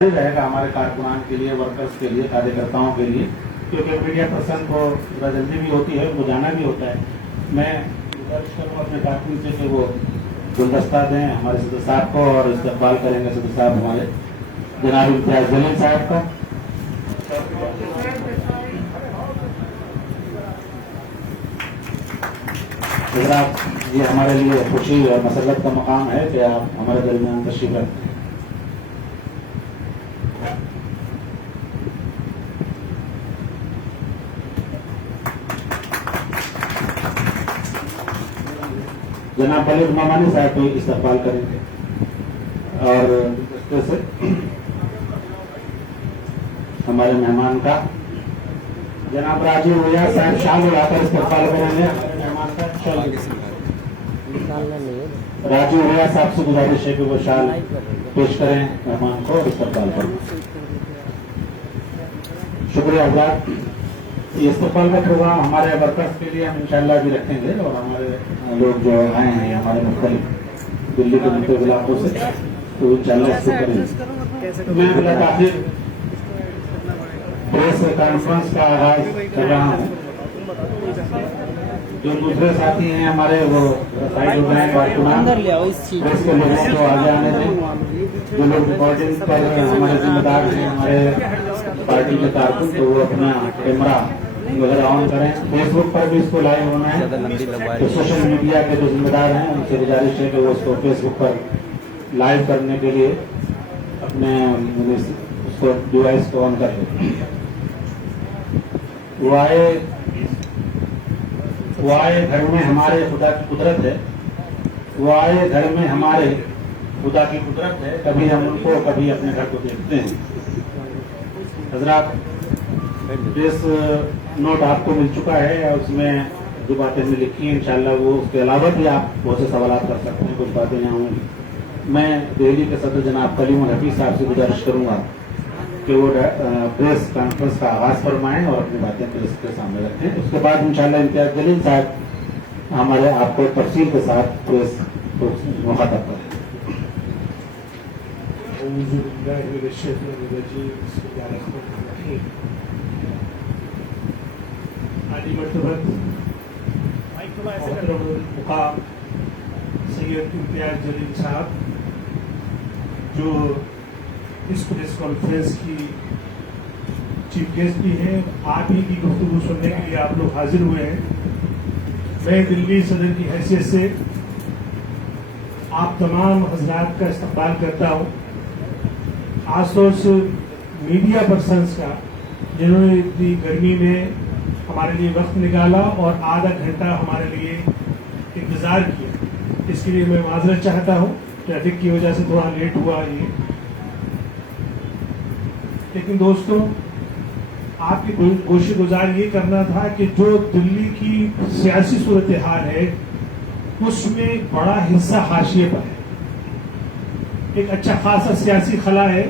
रहेगा हमारे कारकुनान के लिए, वर्कर्स के लिए, कार्यकर्ताओं के लिए, क्योंकि मीडिया पर्सन को थोड़ा जल्दी भी होती है, वो जाना भी होता है। मैं गुजारिश करूँ अपने कारकुन से कि वो गुलदस्ता दें हमारे सदस्य साहब को और इस्तकबाल करेंगे सदस्य साहब हमारे जनाब इम्तियाज जलील साहब का। ये हमारे लिए खुशी और मसरत का मकाम है कि आप हमारे दरमियान तशरीफ रखें। जनाब खलील मामानी साहब को इस्तकबाल करेंगे और से हमारे मेहमान का जनाब राजीव रियाज साहब शाल उड़ाकर इस्तकबाल करेंगे। मेहमान का राजीव रियाज साहब से गुजारिश है कि वो शाल पेश करें मेहमान को इस्तकबाल करें। शुक्रिया आजाद। ये इस्तकबाल का प्रोग्राम हमारे वर्कर्स के लिए हम इंशाल्लाह भी रखेंगे और हमारे लोग जो आए हैं हमारे मुख्तलिफ दिल्ली के मुख्तलिफ इलाकों से तो इंशाल्लाह इसको करेंगे। मैं बिलाताखिर प्रेस कॉन्फ्रेंस का आगाज कर रहा हूँ। जो दूसरे साथी हैं हमारे वो साइड हो गए प्रेस के लोगों को आगे आने दें। जो लोग रिकॉर्डिंग कर रहे हैं हमारे जिम्मेदार हैं, हमारे पार्टी के कारकुन, तो वो अपना कैमरा वगैरह ऑन करें। फेसबुक पर भी इसको लाइव होना है, तो सोशल मीडिया के जो जिम्मेदार हैं उनसे गुजारिश है कि वो इसको फेसबुक पर लाइव करने के लिए अपने उसको डिवाइस को ऑन कर लें। वो आए घर में हमारे खुदा की कुदरत है, वो आए घर में हमारे खुदा की कुदरत है, कभी हम उनको कभी अपने घर को देखते हैं। हजरात, प्रेस नोट आपको मिल चुका है और उसमें जो बातें हमने लिखी हैं इंशाल्लाह वो उसके अलावा भी आप बहुत से सवाल कर सकते हैं। कुछ बातें यहाँ होंगी। मैं दिल्ली के सदर जनाब कलीम हफीज साहब से गुजारिश करूंगा कि वो प्रेस कॉन्फ्रेंस का आगाज फरमाएं और अपनी बातें प्रेस के सामने रखें। उसके बाद इंशाल्लाह इम्तियाज जलील साहब हमारे आपको तफसील के साथ प्रेस को मुखातब करें। सैयद इम्तियाज जलील साहब जो इस प्रेस कॉन्फ्रेंस की चीफ गेस्ट भी हैं, आप ही की गुफ्तगू सुनने के लिए आप लोग हाजिर हुए हैं। मैं दिल्ली सदर की हैसियत से आप तमाम हजरात का इस्तकबाल करता हूँ, खासतौर से मीडिया पर्सन्स का जिन्होंने इतनी गर्मी में हमारे लिए वक्त निकाला और आधा घंटा हमारे लिए इंतजार किया। इसके लिए मैं माजरत चाहता हूँ, ट्रैफिक की वजह से थोड़ा लेट हुआ ये। लेकिन दोस्तों, आपकी कोशिश गुजार ये करना था कि जो दिल्ली की सियासी सूरत हाल है उसमें बड़ा हिस्सा हाशिए पर है। एक अच्छा खासा सियासी खला है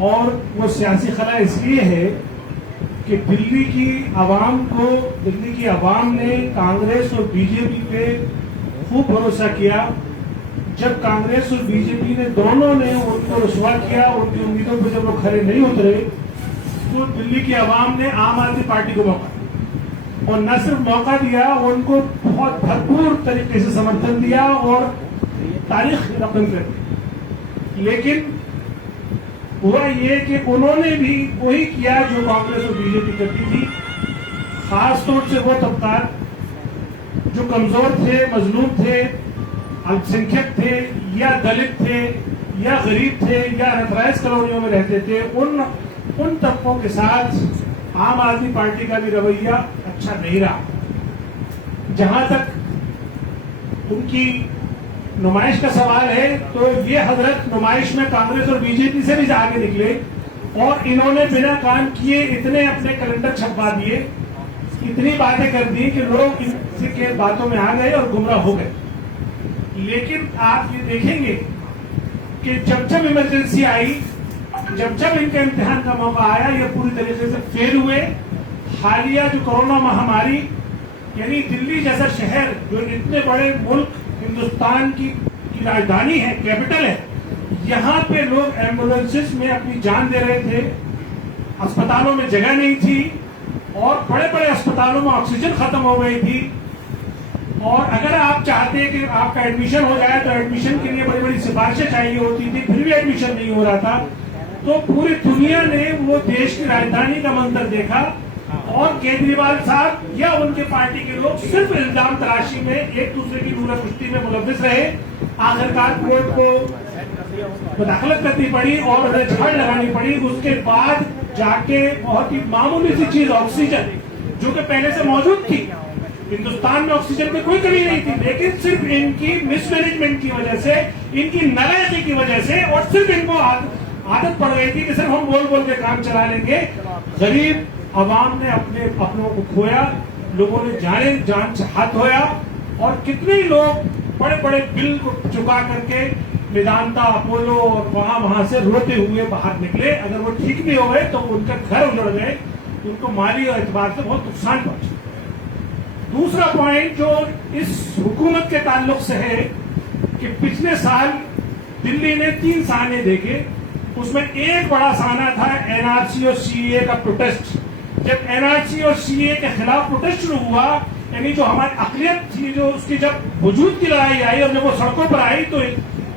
और वो सियासी खला इसलिए है कि दिल्ली की आवाम ने कांग्रेस और बीजेपी पे खूब भरोसा किया। जब कांग्रेस और बीजेपी ने दोनों ने उनको रुसवा किया, उनकी उम्मीदों पर जब वो खड़े नहीं उतरे, तो दिल्ली की आवाम ने आम आदमी पार्टी को मौका दिया और न सिर्फ मौका दिया, उनको बहुत भरपूर तरीके से समर्थन दिया और तारीख रकम कर दी। लेकिन हुआ ये कि उन्होंने भी वही किया जो कांग्रेस और बीजेपी करती थी। खासतौर से वो तबकात जो कमजोर थे, मजलूम थे, अल्पसंख्यक थे या दलित थे या गरीब थे या अनथराइज कॉलोनियों में रहते थे, उन तबकों के साथ आम आदमी पार्टी का भी रवैया अच्छा नहीं रहा। जहां तक उनकी नुमाइश का सवाल है तो ये हजरत नुमाइश में कांग्रेस और बीजेपी से भी आगे निकले और इन्होंने बिना काम किए इतने अपने कैलेंडर छपवा दिए, इतनी बातें कर दी कि लोग इनके बातों में आ गए और गुमराह हो गए। लेकिन आप ये देखेंगे कि जब जब इमरजेंसी आई, जब जब इनका इम्तिहान का मौका आया, ये पूरी तरीके से फेल हुए। हालिया जो कोरोना महामारी, यानी दिल्ली जैसा शहर जो इतने बड़े मुल्क हिंदुस्तान की राजधानी है, कैपिटल है, यहाँ पे लोग एम्बुलेंसेस में अपनी जान दे रहे थे, अस्पतालों में जगह नहीं थी और बड़े बड़े अस्पतालों में ऑक्सीजन खत्म हो गई थी। और अगर आप चाहते कि आपका एडमिशन हो जाए तो एडमिशन के लिए बड़ी बड़ी सिफारिशें चाहिए होती थी, फिर भी एडमिशन नहीं हो रहा था। तो पूरी दुनिया ने वो देश की राजधानी का मंजर देखा और केजरीवाल साहब या उनके पार्टी के लोग सिर्फ इल्जाम तराशी में एक दूसरे की दूल्हा कुश्ती में मुलव्विस रहे। आखिरकार कोर्ट को मुदाखलत करनी पड़ी और उन्हें झाड़ लगानी पड़ी। उसके बाद जाके बहुत ही मामूली सी चीज ऑक्सीजन, जो कि पहले से मौजूद थी, हिंदुस्तान में ऑक्सीजन की कोई कमी नहीं थी, लेकिन सिर्फ इनकी मिसमैनेजमेंट की वजह से, इनकी नालायकी की वजह से और सिर्फ इनको आदत पड़ गई थी कि सिर्फ हम बोल बोल के काम चला लेंगे। गरीब अवाम ने अपनों को खोया, लोगों ने जान से हाथ धोया और कितने ही लोग बड़े बड़े बिल को चुका करके वेदांता, अपोलो और वहां से रोते हुए बाहर निकले। अगर वो ठीक भी हो गए तो उनके घर उजड़ गए, उनको माली और एतबार से बहुत नुकसान पहुंचा। दूसरा पॉइंट जो इस हुकूमत के ताल्लुक से है कि पिछले साल दिल्ली ने 3 साने देखे, उसमें एक बड़ा साना था एनआरसी और सीए का प्रोटेस्ट। जब एनआरसी और सीए के खिलाफ प्रोटेस्ट शुरू हुआ, यानी जो हमारी अक़लियत थी, जो उसकी जब वजूद की लड़ाई आई और जब वो सड़कों पर आई, तो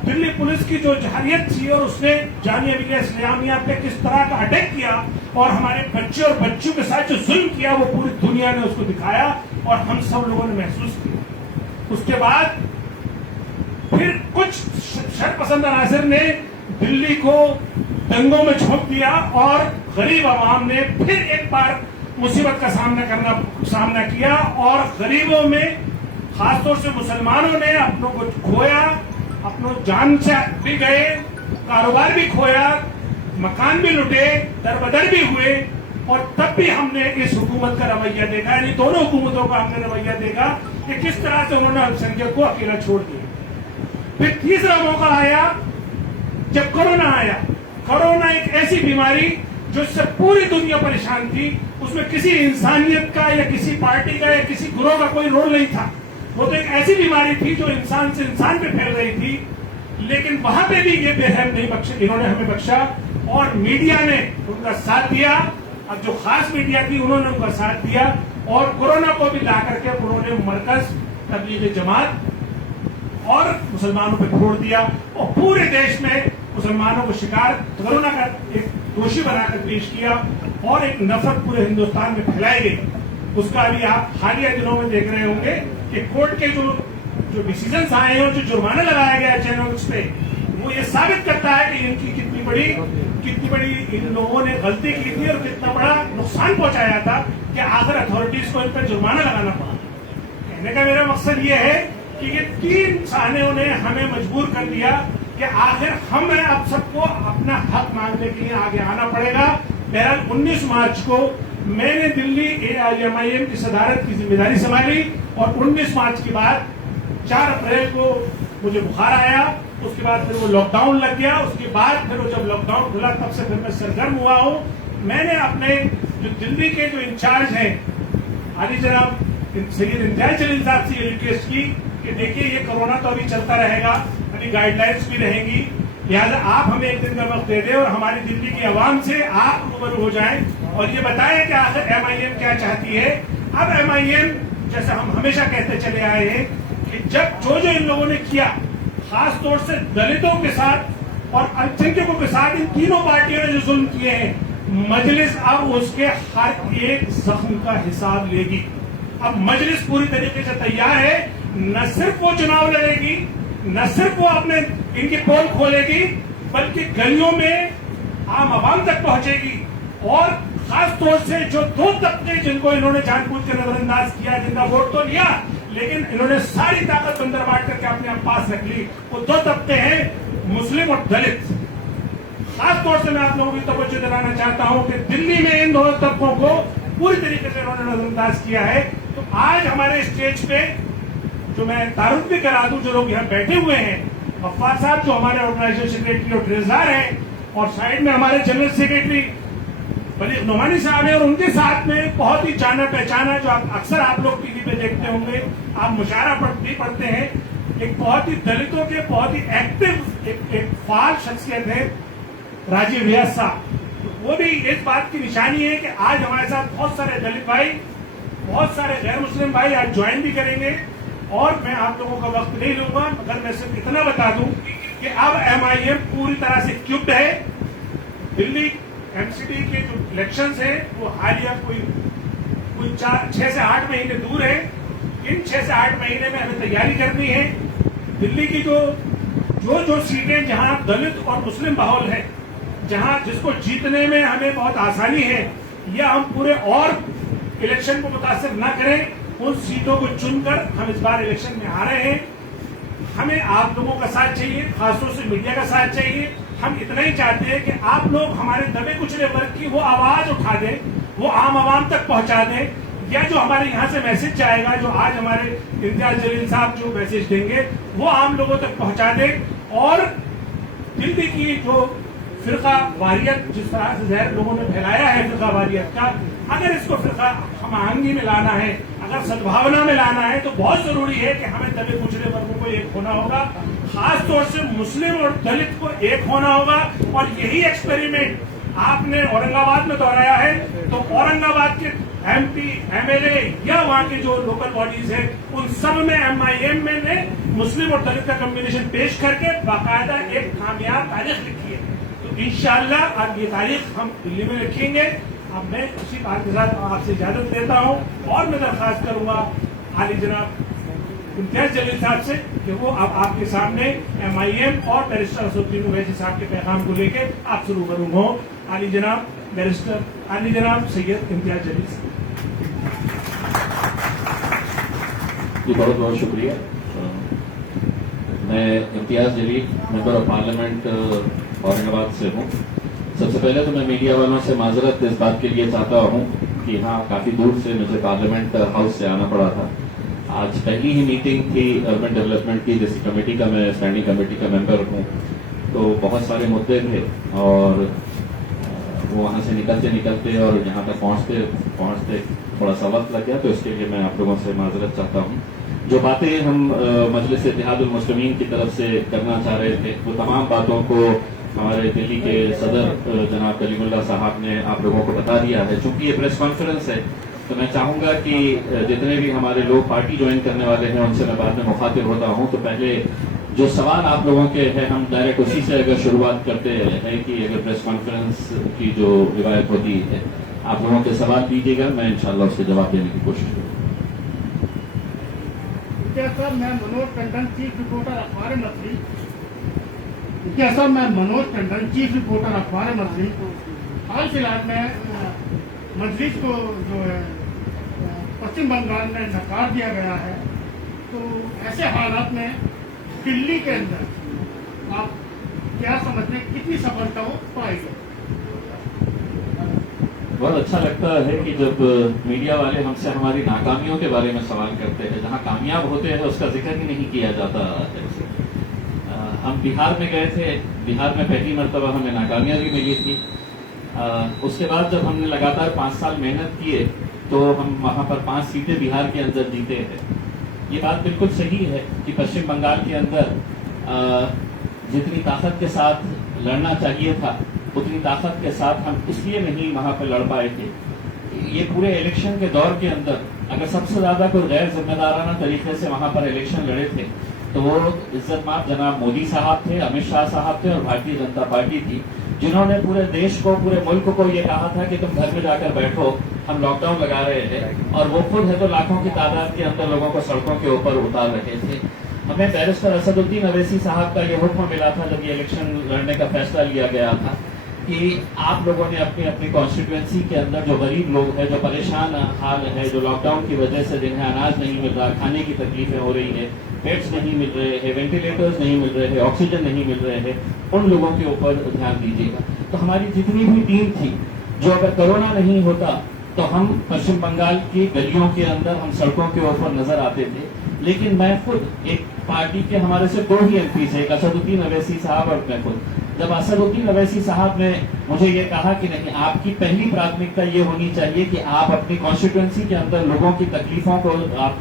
दिल्ली पुलिस की जो जहरियत थी और उसने जामिया मिलिया इस्लामिया पे किस तरह का अटैक किया और हमारे बच्चे और बच्चियों के साथ जो जुल्म किया, वो पूरी दुनिया ने उसको दिखाया और हम सब लोगों ने महसूस किया। उसके बाद फिर कुछ शरपसंद अनासर ने दिल्ली को दंगों में झोंक दिया और गरीब आवाम ने फिर एक बार मुसीबत का सामना किया और गरीबों में खासतौर से मुसलमानों ने अपनों को खोया, अपनों जान से भी गए, कारोबार भी खोया, मकान भी लुटे, दरबदर भी हुए। और तब भी हमने इस हुकूमत का रवैया देखा, यानी दोनों हुकूमतों का हमने रवैया देखा कि किस तरह से उन्होंने अल्पसंख्यक को अकेला छोड़ दिया। फिर तीसरा मौका आया जब कोरोना आया। कोरोना एक ऐसी बीमारी जिससे पूरी दुनिया परेशान थी, उसमें किसी इंसानियत का या किसी पार्टी का या किसी ग्रोह का कोई रोल नहीं था। वो तो एक ऐसी बीमारी थी जो इंसान से इंसान पे फैल रही थी, लेकिन वहां पे भी ये बेरहम नहीं बख्शे, इन्होंने हमें बख्शा और मीडिया ने उनका साथ दिया। अब जो खास मीडिया थी उन्होंने उनका साथ दिया और कोरोना को भी ला करके उन्होंने मरकज, तबलीग जमात और मुसलमानों पे छोड़ दिया और पूरे देश में मुसलमानों को शिकार कोरोना का एक दोषी बनाकर पेश किया और एक नफरत पूरे हिंदुस्तान में फैलाई गई। उसका अभी आप हालिया दिनों में देख रहे होंगे कि कोर्ट के जो डिसीजन आए हैं और जो जुर्माना लगाया गया है चैनल्स पे, वो ये साबित करता है कि इनकी कितनी बड़ी इन लोगों ने गलती की थी और कितना बड़ा नुकसान पहुंचाया था कि आखिर अथॉरिटीज को इन पर जुर्माना लगाना पड़ा। कहने का मेरा मकसद ये है कि ये 3 सालों ने हमें मजबूर कर दिया कि आखिर हमें अब सबको अपना हक मांगने के लिए आगे आना पड़ेगा। बहरहाल 19 मार्च को मैंने दिल्ली AIMIM की सदारत की जिम्मेदारी संभाली और 19 मार्च के बाद 4 अप्रैल को मुझे बुखार आया, उसके बाद फिर वो लॉकडाउन लग गया। उसके बाद फिर वो जब लॉकडाउन खुला तब से फिर मैं सरगर्म हुआ हूँ। मैंने अपने जो दिल्ली के जो इंचार्ज हैं आदि जनाब सैयद इम्तियाज जलील साहब से ये रिक्वेस्ट की कि देखिए ये कोरोना तो अभी चलता रहेगा, अभी गाइडलाइंस भी रहेंगी, लिहाजा आप हमें एक दिन का वक्त दे दें और हमारी दिल्ली की आवाम से आप रूबरू हो जाएं और ये बताएं कि आखिर MIM क्या चाहती है। अब MIM जैसा हम हमेशा कहते चले आए हैं कि जब जो इन लोगों ने किया, खास तौर से दलितों के साथ और अल्पसंख्यकों के साथ, इन तीनों पार्टियों ने जो जुल्म किए हैं, मजलिस अब उसके हर एक जख्म का हिसाब लेगी। अब मजलिस पूरी तरीके से तैयार है, न सिर्फ वो चुनाव लड़ेगी, न सिर्फ वो अपने इनकी पोल खोलेगी, बल्कि गलियों में आम आवाम तक पहुंचेगी और खास तौर से जो 2 तबके जिनको इन्होंने जानबूझ कर नजरअंदाज किया, जिनका वोट तो लिया लेकिन इन्होंने सारी ताकत अंदर बांट करके अपने आप पास रख ली, वो 2 तबके हैं मुस्लिम और दलित। खास तौर से मैं आप लोगों की तवज्जो दिलाना चाहता हूं कि दिल्ली में इन 2 तबकों को पूरी तरीके से इन्होंने नजरअंदाज किया है। तो आज हमारे स्टेज पे जो मैं तारुफ भी करा दूं, जो लोग यहाँ बैठे हुए हैं, गफ्फार साहब जो हमारे ऑर्गेनाइजेशन सेक्रेटरी और ट्रेजर हैं और साइड में हमारे जनरल सेक्रेटरी बलीग नोमानी साहब हैं और उनके साथ में बहुत ही जाना पहचाना जो अक्सर आप लोग टीवी पे देखते होंगे, आप मुशायरा भी पढ़ते हैं, एक बहुत ही दलितों के बहुत ही एक्टिव एक फाल शख्सियत है राजीव व्यास साहब। वो भी इस बात की निशानी है कि आज हमारे साथ बहुत सारे दलित भाई, बहुत सारे गैर मुस्लिम भाई आज ज्वाइन भी करेंगे। और मैं आप लोगों का वक्त नहीं लूंगा, मगर मैं सिर्फ इतना बता दूं कि अब MIM पूरी तरह से क्यूब्ड है। दिल्ली MCD के जो इलेक्शंस है वो हालिया कोई 6 से 8 महीने दूर है। इन 6 से 8 महीने में हमें तैयारी करनी है। दिल्ली की जो सीटें जहां दलित और मुस्लिम माहौल है, जहां जिसको जीतने में हमें बहुत आसानी है, या हम पूरे और इलेक्शन को मुतासर न करें, उन सीटों को चुनकर हम इस बार इलेक्शन में आ रहे हैं। हमें आप लोगों का साथ चाहिए, खासतौर से मीडिया का साथ चाहिए। हम इतना ही चाहते हैं कि आप लोग हमारे दबे कुचले वर्ग की वो आवाज उठा दें, वो आम आवाम तक पहुंचा दें, या जो हमारे यहाँ से मैसेज जाएगा, जो आज हमारे इम्तियाज जलील साहब जो मैसेज देंगे, वो आम लोगों तक पहुंचा दें। और दिल्ली की जो फिरका वारियत जिस तरह से जहर लोगों ने फैलाया है फिरका वारियत का, अगर इसको फिरका हमाहंगी में लाना है, अगर सद्भावना में लाना है, तो बहुत जरूरी है कि हमें दबे कुचले वर्गों को एक होना होगा, खास तौर से मुस्लिम और दलित को एक होना होगा। और यही एक्सपेरिमेंट आपने औरंगाबाद में दोहराया है, तो औरंगाबाद के MP, MLA या वहाँ के जो लोकल बॉडीज है, उन सब में MIM में ने मुस्लिम और दलित का कॉम्बिनेशन पेश करके बाकायदा एक कामयाब तारीख लिखी है। तो इंशाअल्लाह अब ये तारीख हम दिल्ली में रखेंगे। अब मैं उसी बात के साथ आपसे इजाजत लेता हूँ, और मैं दरख्वास्त करूंगा आली जनाब इम्तियाज जलील साहब से कि वो अब आपके सामने MIM और बैरिस्टर असदुद्दीन ओवैसी साहब के पैगाम को लेके आपसे रूबरू हो। आली जनाब बैरिस्टर आली जनाब सैयद इम्तियाज जलील साहब। जी बहुत बहुत शुक्रिया। मैं Imtiaz Jaleel member of parliament Aurangabad से हूँ। सबसे पहले तो मैं मीडिया वालों से माजरत इस बात के लिए चाहता हूँ कि हाँ, काफी दूर से मुझे पार्लियामेंट हाउस से आना पड़ा था। आज पहली ही मीटिंग थी अर्बन डेवलपमेंट की, जिस कमेटी का मैं स्टैंडिंग कमेटी का मेंबर हूँ, तो बहुत सारे मुद्दे थे और वो वहाँ से निकलते और यहाँ तक पहुँचते थोड़ा सा वक्त लग गया, तो इसके लिए मैं आप लोगों से माजरत चाहता हूँ। जो बातें हम मजलिस इत्तेहादुल मुस्लिमीन की तरफ से करना चाह रहे थे, वो तमाम बातों को हमारे दिल्ली के सदर जनाब कलीमुल्लाह साहब ने आप लोगों को बता दिया है। चूंकि ये प्रेस कॉन्फ्रेंस है, तो मैं चाहूंगा कि जितने भी हमारे लोग पार्टी ज्वाइन करने वाले हैं उनसे मैं बाद में मुखातिब होता हूं। तो पहले जो सवाल आप लोगों के हैं, हम डायरेक्ट उसी से अगर शुरुआत करते हैं कि अगर प्रेस कॉन्फ्रेंस की जो रिवायत होती है, आप लोगों के सवाल दीजिएगा, मैं इंशाल्लाह उसके जवाब देने की कोशिश करूँगा। सर मैं मनोज टंडन चीफ रिपोर्टर अखबार मछली। क्या सर मैं मनोज टंडन चीफ रिपोर्टर अखबार मछली। हाल फिलहाल में मजलिस को जो है पश्चिम बंगाल में नकार दिया गया है, तो ऐसे हालात में दिल्ली के अंदर आप क्या समझते हैं कितनी सफलता हो पाएगी? बहुत अच्छा लगता है कि जब मीडिया वाले हमसे हमारी नाकामियों के बारे में सवाल करते हैं। जहां कामयाब होते हैं उसका जिक्र ही नहीं किया जाता है। हम बिहार में गए थे, बिहार में पहली मरतबा हमें नाकामियां भी मिली थी। उसके बाद जब हमने लगातार 5 साल मेहनत किए, तो हम वहां पर 5 सीटें बिहार के अंदर जीते हैं। ये बात बिल्कुल सही है कि पश्चिम बंगाल के अंदर जितनी ताकत के साथ लड़ना चाहिए था, उतनी ताकत के साथ हम इसलिए नहीं वहां पर लड़ पाए थे। ये पूरे इलेक्शन के दौर के अंदर अगर सबसे ज्यादा कोई गैर जिम्मेदाराना तरीके से वहां पर इलेक्शन लड़े थे, तो वो इज्जतमाब जनाब मोदी साहब थे, अमित शाह साहब थे और भारतीय जनता पार्टी थी, जिन्होंने पूरे देश को, पूरे मुल्क को ये कहा था कि तुम घर में जाकर बैठो, हम लॉकडाउन लगा रहे थे। और वो खुद है तो लाखों की तादाद के अंदर लोगों को सड़कों के ऊपर उतार रहे थे। हमें बैरिस्टर असदुद्दीन ओवैसी साहब का ये हुक्म मिला था जब ये इलेक्शन लड़ने का फैसला लिया गया था कि आप लोगों ने अपनी अपनी कॉन्स्टिट्यूएंसी के अंदर जो गरीब लोग हैं, जो परेशान हाल है, जो लॉकडाउन की वजह से जिन्हें अनाज नहीं मिल रहा, खाने की तकलीफें हो रही है, बेड्स नहीं मिल रहे हैं, वेंटिलेटर्स नहीं मिल रहे हैं, ऑक्सीजन नहीं मिल रहे हैं, उन लोगों के ऊपर ध्यान दीजिएगा। तो हमारी जितनी भी टीम थी, जो अगर कोरोना नहीं होता तो हम पश्चिम बंगाल की गलियों के अंदर, हम सड़कों के ऊपर नजर आते थे। लेकिन मैं खुद, एक पार्टी के हमारे से 2 ही MP थे, एक असदुद्दीन ओवैसी साहब और मैं खुद, जब असदुद्दीन ओवैसी साहब ने मुझे ये कहा कि नहीं, आपकी पहली प्राथमिकता ये होनी चाहिए कि आप अपनी कॉन्स्टिट्यूएंसी के अंदर लोगों की तकलीफों को आप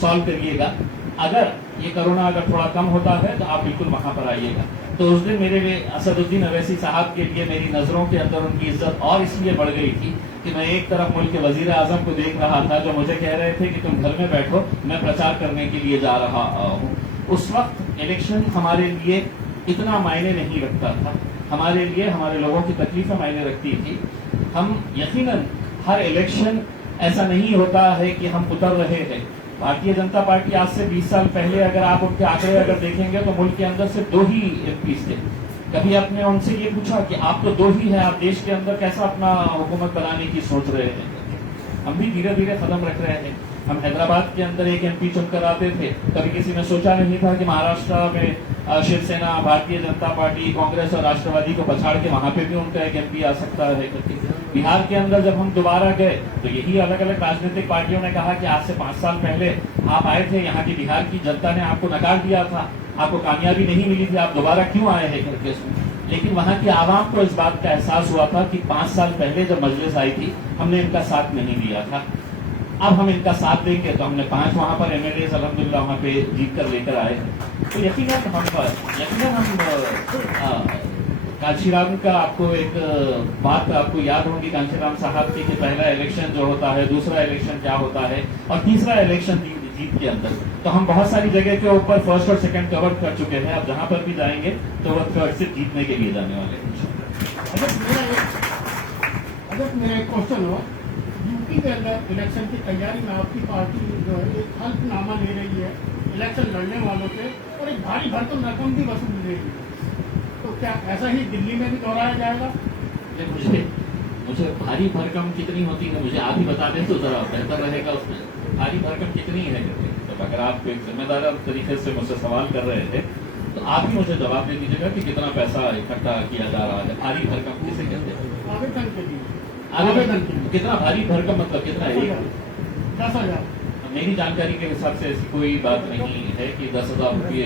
सॉल्व करिएगा, अगर ये कोरोना अगर थोड़ा कम होता है तो आप बिल्कुल वहां पर आइएगा। तो उस दिन मेरे लिए असदुद्दीन अवैसी साहब के लिए मेरी नजरों के अंदर उनकी इज्जत और इसलिए बढ़ गई थी कि मैं एक तरफ मुल्क के वजीर आजम को देख रहा था जो मुझे कह रहे थे कि तुम घर में बैठो, मैं प्रचार करने के लिए जा रहा हूँ। उस वक्त इलेक्शन हमारे लिए इतना मायने नहीं रखता था, हमारे लिए हमारे लोगों की तकलीफें मायने रखती थी। हम यकीनन हर इलेक्शन ऐसा नहीं होता है कि हम उतर रहे हैं। भारतीय जनता पार्टी आज से 20 साल पहले अगर आप उनके आंकड़े अगर देखेंगे तो मुल्क के अंदर सिर्फ 2 ही एमपीज थे। कभी आपने उनसे ये पूछा कि आप तो 2 ही हैं, आप देश के अंदर कैसा अपना हुकूमत बनाने की सोच रहे हैं? हम भी धीरे धीरे कदम रख रहे हैं। हम हैदराबाद के अंदर एक एमपी चुनकर आते थे, कभी किसी ने सोचा नहीं था कि महाराष्ट्र में शिवसेना, भारतीय जनता पार्टी, कांग्रेस और राष्ट्रवादी को पछाड़ के वहां पे भी उनका एक एमपी आ सकता है। बिहार के अंदर जब हम दोबारा गए तो यही अलग अलग राजनीतिक पार्टियों ने कहा कि आज से 5 साल पहले आप आए थे, यहाँ की बिहार की जनता ने आपको नकार दिया था, आपको कामयाबी नहीं मिली थी, आप दोबारा क्यों आए हैं करके। लेकिन वहां की आवाम को इस बात का एहसास हुआ था कि 5 साल पहले जब मजलिस आई थी हमने इनका साथ नहीं दिया था, अब हम इनका साथ देंगे। तो हमने 5 वहां पर एमएलए अल्हम्दुलिल्लाह वहां पे जीत कर लेकर आए। तो यकीनन हम कांशीराम का आपको एक बात आपको याद होगी कांशीराम साहब की कि पहला इलेक्शन जो होता है, दूसरा इलेक्शन क्या होता है और तीसरा इलेक्शन जीत के अंदर। तो हम बहुत सारी जगह के ऊपर फर्स्ट और सेकंड कवर कर चुके हैं। अब जहां पर भी जाएंगे तो वो थर्ड से जीतने के लिए जाने वाले हैं। अगर मेरा एक क्वेश्चन हो, यूपी के अंदर इलेक्शन की तैयारी में आपकी पार्टी जो है एक हल्फनामा ले रही है इलेक्शन लड़ने वालों से और एक भारी भरकम रकम भी वसूल ले रही है, तो क्या ऐसा ही दिल्ली में भी दोहराया जाएगा? मुझे भारी भरकम कितनी होती है मुझे आप ही बता दें तो जरा बेहतर रहेगा। उसमें भारी भरकम कितनी है? तो अगर आप एक जिम्मेदार तरीके से मुझसे सवाल कर रहे थे तो आप ही मुझे जवाब दे दीजिएगा कि कितना पैसा इकट्ठा किया जा रहा है। भारी भरकम किसे कहते हैं? आवेदन के लिए। आवेदन कितना भारी भरकम मतलब कितना है? 10,000। मेरी जानकारी के हिसाब से ऐसी कोई बात नहीं है कि 10,000 रुपये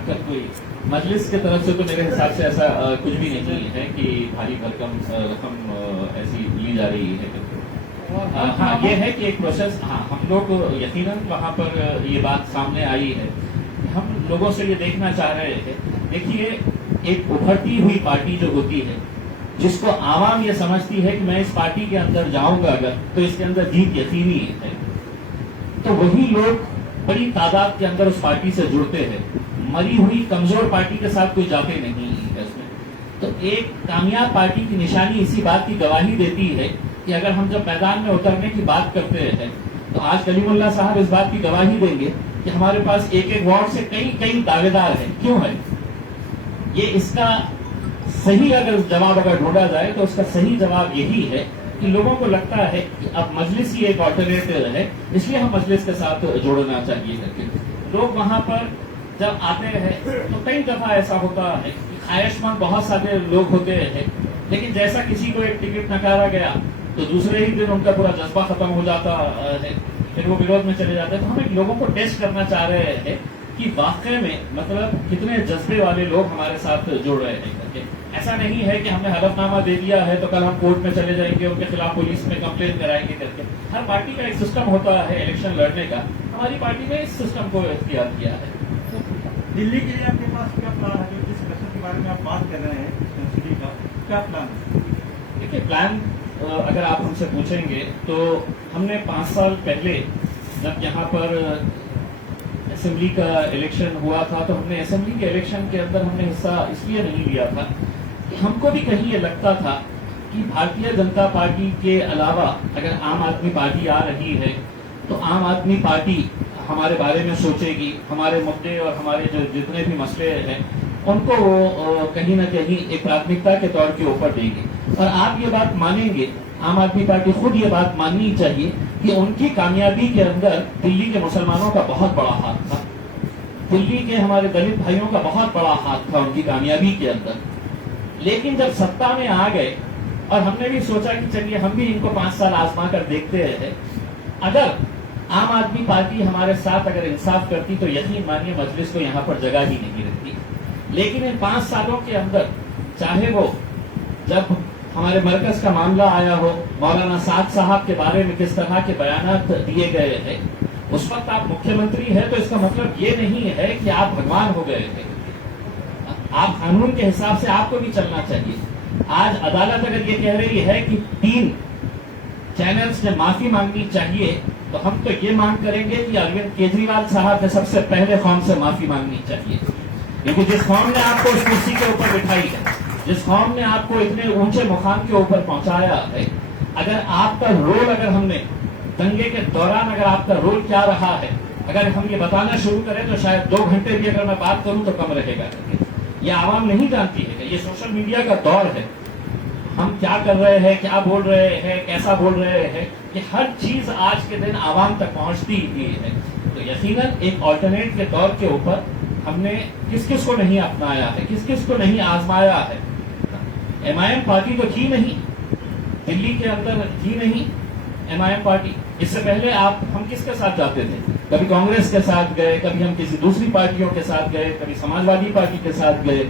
अगर कोई मजलिस की तरफ से, तो मेरे हिसाब से ऐसा कुछ भी नहीं है कि भारी भरकम रकम ऐसी ली जा रही है। हाँ, ये है कि एक प्रोसेस, हाँ हम लोग यकीनन वहाँ पर ये बात सामने आई है। हम लोगों से ये देखना चाह रहे हैं, देखिए एक उभरती हुई पार्टी जो होती है जिसको आवाम ये समझती है कि मैं इस पार्टी के अंदर जाऊंगा अगर तो इसके अंदर जीत यकीनी है, तो वही लोग बड़ी तादाद के अंदर उस पार्टी से जुड़ते हैं। मरी हुई कमजोर पार्टी के साथ कोई जाते नहीं है इसमें। तो एक कामयाब पार्टी की निशानी इसी बात की गवाही देती है कि अगर हम जब मैदान में उतरने की बात करते हैं तो आज कलीमुल्लाह साहब इस बात की गवाही देंगे कि हमारे पास एक एक वार्ड से कई दावेदार हैं। क्यों है ये? इसका सही अगर जवाब अगर ढूंढा जाए तो उसका सही जवाब यही है कि लोगों को लगता है कि अब मजलिस ही एक ऑल्टरनेटिव है, इसलिए हम मजलिस के साथ जोड़ना चाहिए करके। लोग वहां पर जब आते हैं तो कई दफा ऐसा होता है कि ख्वाहिशमंद बहुत सारे लोग होते हैं, लेकिन जैसा किसी को एक टिकट नकारा गया तो दूसरे ही दिन उनका पूरा जज्बा खत्म हो जाता है, फिर वो विरोध में चले जाते हैं। तो हम लोगों को टेस्ट करना चाह रहे हैं कि वाकई में मतलब कितने जज्बे वाले लोग हमारे साथ जुड़ रहे हैं करके। ऐसा नहीं है कि हमने हलफनामा दे दिया है तो कल हम कोर्ट में चले जाएंगे, उनके खिलाफ पुलिस में कंप्लेन कराएंगे करके। हर पार्टी का एक सिस्टम होता है इलेक्शन लड़ने का, हमारी पार्टी ने इस सिस्टम को इख्तियार किया है। दिल्ली के लिए आपके पास क्या प्लान है? जिस इलेक्शन के बारे में आप बात कर रहे हैं एनसीडी का, क्या प्लान है? देखिए प्लान अगर आप हमसे पूछेंगे तो हमने 5 साल पहले जब यहाँ पर असेंबली का इलेक्शन हुआ था तो हमने असेंबली के इलेक्शन के अंदर हमने हिस्सा इसलिए नहीं लिया था कि हमको भी कहीं ये लगता था कि भारतीय जनता पार्टी के अलावा अगर आम आदमी पार्टी आ रही है तो आम आदमी पार्टी हमारे बारे में सोचेगी, हमारे मुद्दे और हमारे जो जितने भी मसले हैं उनको वो कहीं ना कहीं एक प्राथमिकता के तौर के ऊपर देंगे। और आप ये बात मानेंगे, आम आदमी पार्टी खुद ये बात माननी चाहिए कि उनकी कामयाबी के अंदर दिल्ली के मुसलमानों का बहुत बड़ा हाथ था, दिल्ली के हमारे दलित भाइयों का बहुत बड़ा हाथ था उनकी कामयाबी के अंदर। लेकिन जब सत्ता में आ गए और हमने भी सोचा कि चलिए हम भी इनको 5 साल आजमा कर देखते हैं, अगर आम आदमी पार्टी हमारे साथ अगर इंसाफ करती तो यकीन मानिए मजलिस को यहाँ पर जगह ही नहीं रहती। लेकिन इन 5 सालों के अंदर, चाहे वो जब हमारे मरकज का मामला आया हो, मौलाना साद साहब के बारे में किस तरह के बयानात दिए गए हैं, उस वक्त आप मुख्यमंत्री है तो इसका मतलब ये नहीं है कि आप भगवान हो गए थे। आप कानून के हिसाब से आपको भी चलना चाहिए। आज अदालत अगर ये कह रही है कि 3 चैनल्स ने माफी मांगनी चाहिए, तो हम तो ये मांग करेंगे कि अरविंद केजरीवाल साहब ने सबसे पहले कौम से माफी मांगनी चाहिए, क्योंकि जिस कौम ने आपको उस कुर्सी के ऊपर बिठाई है, जिस कौम ने आपको इतने ऊंचे मुकाम के ऊपर पहुंचाया है, अगर आपका रोल, अगर हमने दंगे के दौरान अगर आपका रोल क्या रहा है, अगर हम ये बताना शुरू करें तो शायद 2 घंटे भी अगर मैं बात करूं तो कम रहेगा। ये आवाम नहीं जानती है, ये सोशल मीडिया का दौर है। हम क्या कर रहे हैं, क्या बोल रहे हैं, कैसा बोल रहे हैं, कि हर चीज आज के दिन आवाम तक पहुंचती ही है। तो यकीनन एक ऑल्टरनेट के दौर के ऊपर हमने किस किस को नहीं अपनाया है, किस किस को नहीं आजमाया है। एमआईएम पार्टी तो थी नहीं, दिल्ली के अंदर थी नहीं एमआईएम पार्टी। इससे पहले हम किसके साथ जाते थे? कभी कांग्रेस के साथ गए, कभी हम किसी दूसरी पार्टियों के साथ गए, कभी समाजवादी पार्टी के साथ गए,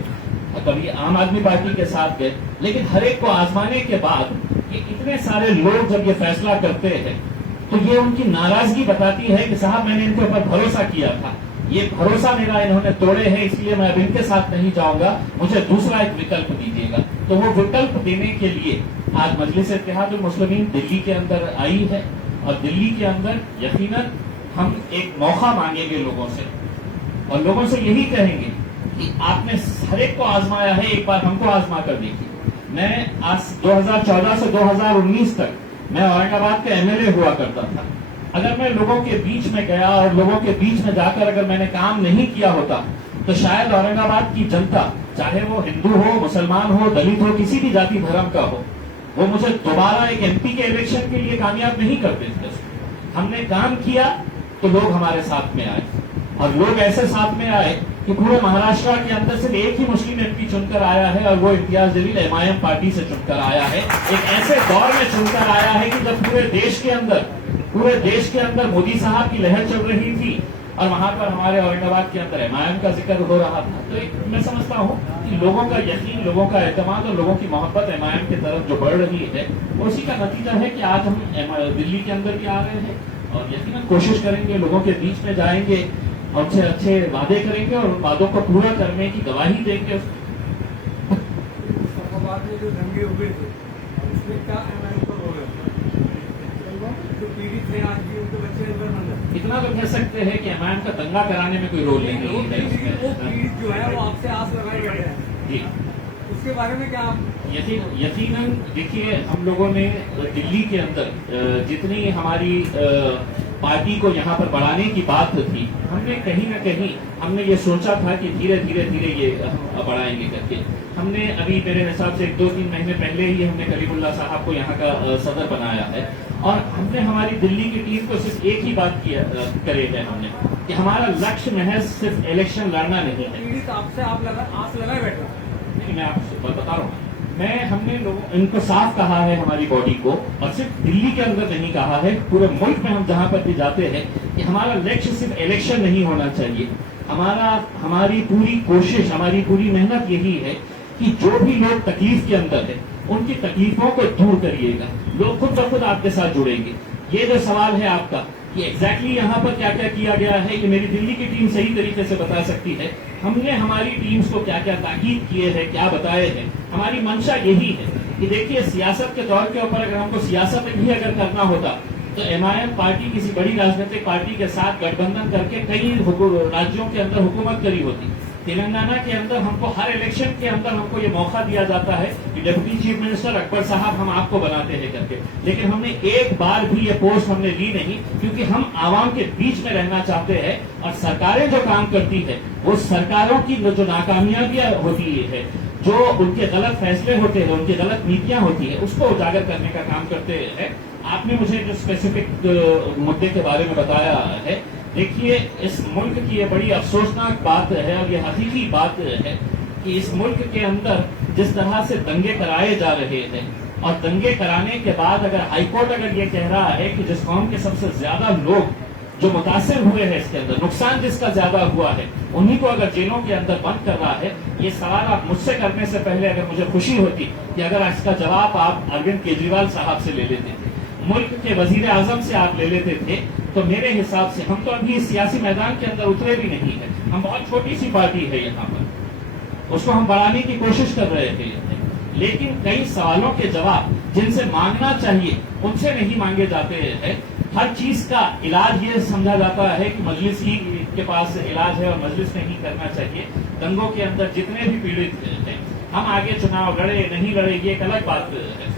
कभी आम आदमी पार्टी के साथ गए। लेकिन हर एक को आजमाने के बाद कि इतने सारे लोग जब ये फैसला करते हैं तो ये उनकी नाराजगी बताती है कि साहब मैंने इनके ऊपर भरोसा किया था, ये भरोसा मेरा इन्होंने तोड़े हैं, इसलिए मैं अब इनके साथ नहीं जाऊंगा, मुझे दूसरा एक विकल्प दीजिएगा। तो वो विकल्प देने के लिए आज मजलिस इत्तेहादुल मुस्लिमीन दिल्ली के अंदर आई है, और दिल्ली के अंदर यकीनन हम एक मौका मांगेंगे लोगों से, और लोगों से यही कहेंगे कि आपने हर एक को आजमाया है, एक बार हमको आजमा कर देखिए। मैं आज 2014 से 2019 तक मैं औरंगाबाद का एमएलए हुआ करता था। अगर मैं लोगों के बीच में गया और लोगों के बीच में जाकर अगर मैंने काम नहीं किया होता तो शायद औरंगाबाद की जनता, चाहे वो हिंदू हो, मुसलमान हो, दलित हो, किसी भी जाति धर्म का हो, वो मुझे दोबारा एक एमपी के इलेक्शन के लिए कामयाब नहीं करते थे। हमने काम किया तो लोग हमारे साथ में आए, और लोग ऐसे साथ में आए कि पूरे महाराष्ट्र के अंदर सिर्फ एक ही मुस्लिम एमपी चुनकर आया है, और वो इम्तियाज जलील एमआईएम पार्टी से चुनकर आया है। एक ऐसे दौर में चुनकर आया है कि जब पूरे देश के अंदर मोदी साहब की लहर चल रही थी, और वहां पर हमारे औरंगाबाद के अंदर एमआईएम का जिक्र हो रहा था। तो एक मैं समझता हूँ कि लोगों का यकीन, लोगों का एतमाद और लोगों की मोहब्बत एमआईएम की तरफ जो बढ़ रही है, उसी का नतीजा है कि आज हम दिल्ली के अंदर भी आ रहे हैं, और यकीनन कोशिश करेंगे, लोगों के बीच में जाएंगे, उनसे अच्छे वादे करेंगे और उन वादों को पूरा करने की गवाही देंगे। जो दंगे हुए थे उसमें क्या एमआईएम का रोल है? जो पीड़ित थे आज भी उनके बच्चे अंदर इतना तो कह सकते हैं कि एमआईएम का दंगा कराने में कोई रोल नहीं है वो इसमें। पीड़ित जो है वो आपसे आस लगाए बैठे हैं, जी, उसके बारे में क्या आप? यकीनन देखिए, हम लोगों ने दिल्ली के अंदर जितनी हमारी पार्टी को यहाँ पर बढ़ाने की बात थी, हमने कहीं ना कहीं हमने ये सोचा था कि धीरे धीरे ये बढ़ाएंगे करके। हमने अभी मेरे हिसाब से 1-2-3 महीने पहले ही हमने कलीमुल्लाह साहब को यहाँ का सदर बनाया है, और हमने हमारी दिल्ली की टीम को सिर्फ एक ही बात करे है हमने, कि हमारा लक्ष्य महज सिर्फ इलेक्शन लड़ना नहीं है। पीड़ित आपसे आस लगाए बैठे? नहीं, मैं आपको बता रहा हूँ, हमने लोगों इनको साफ कहा है हमारी बॉडी को, और सिर्फ दिल्ली के अंदर नहीं कहा है, पूरे मुल्क में हम जहां पर भी जाते हैं, कि हमारा लक्ष्य सिर्फ इलेक्शन नहीं होना चाहिए। हमारी पूरी कोशिश, हमारी पूरी मेहनत यही है कि जो भी लोग तकलीफ के अंदर है उनकी तकलीफों को दूर करिएगा, लोग खुद ब खुद आपके साथ जुड़ेंगे। ये जो सवाल है आपका कि एग्जैक्टली यहाँ पर क्या क्या किया गया है, ये मेरी दिल्ली की टीम सही तरीके से बता सकती है। हमने हमारी टीम्स को क्या क्या ताकीद किए हैं, क्या बताए हैं। हमारी मंशा यही है कि देखिए, सियासत के दौर के ऊपर अगर हमको सियासत ही अगर करना होता तो एमआईएम पार्टी किसी बड़ी राजनीतिक पार्टी के साथ गठबंधन करके कई राज्यों के अंदर हुकूमत करी होती। तेलंगाना के अंदर हमको हर इलेक्शन के अंदर हमको ये मौका दिया जाता है कि डिप्टी चीफ मिनिस्टर अकबर साहब हम आपको बनाते हैं करके, लेकिन हमने एक बार भी ये पोस्ट हमने ली नहीं, क्योंकि हम आवाम के बीच में रहना चाहते हैं। और सरकारें जो काम करती है, वो सरकारों की जो नाकामयाबियां होती है, जो उनके गलत फैसले होते हैं, उनकी गलत नीतियां होती है, उसको उजागर करने का काम करते हैं। आपने मुझे जो स्पेसिफिक मुद्दे के बारे में बताया है, देखिए, इस मुल्क की ये बड़ी अफसोसनाक बात है, और ये हकीकी बात है कि इस मुल्क के अंदर जिस तरह से दंगे कराए जा रहे हैं, और दंगे कराने के बाद अगर हाईकोर्ट अगर ये कह रहा है कि जिस कौम के सबसे ज्यादा लोग जो मुतासिर हुए हैं, इसके अंदर नुकसान जिसका ज्यादा हुआ है, उन्हीं को अगर जेलों के अंदर बंद कर रहा है, ये सवाल आप मुझसे करने से पहले अगर मुझे खुशी होती कि अगर इसका जवाब आप अरविंद केजरीवाल साहब से ले लेते थे। मुल्क के वजीर आजम से आप ले लेते थे, तो मेरे हिसाब से हम तो अभी सियासी मैदान के अंदर उतरे भी नहीं है। हम बहुत छोटी सी पार्टी है यहाँ पर, उसको हम बढ़ाने की कोशिश कर रहे थे, लेकिन कई सवालों के जवाब जिनसे मांगना चाहिए उनसे नहीं मांगे जाते हैं। हर चीज का इलाज ये समझा जाता है कि मजलिस ही के पास इलाज है और मजलिस ने ही करना चाहिए। दंगों के अंदर जितने भी पीड़ित हैं, हम आगे चुनाव लड़े नहीं लड़े ये एक अलग बात है,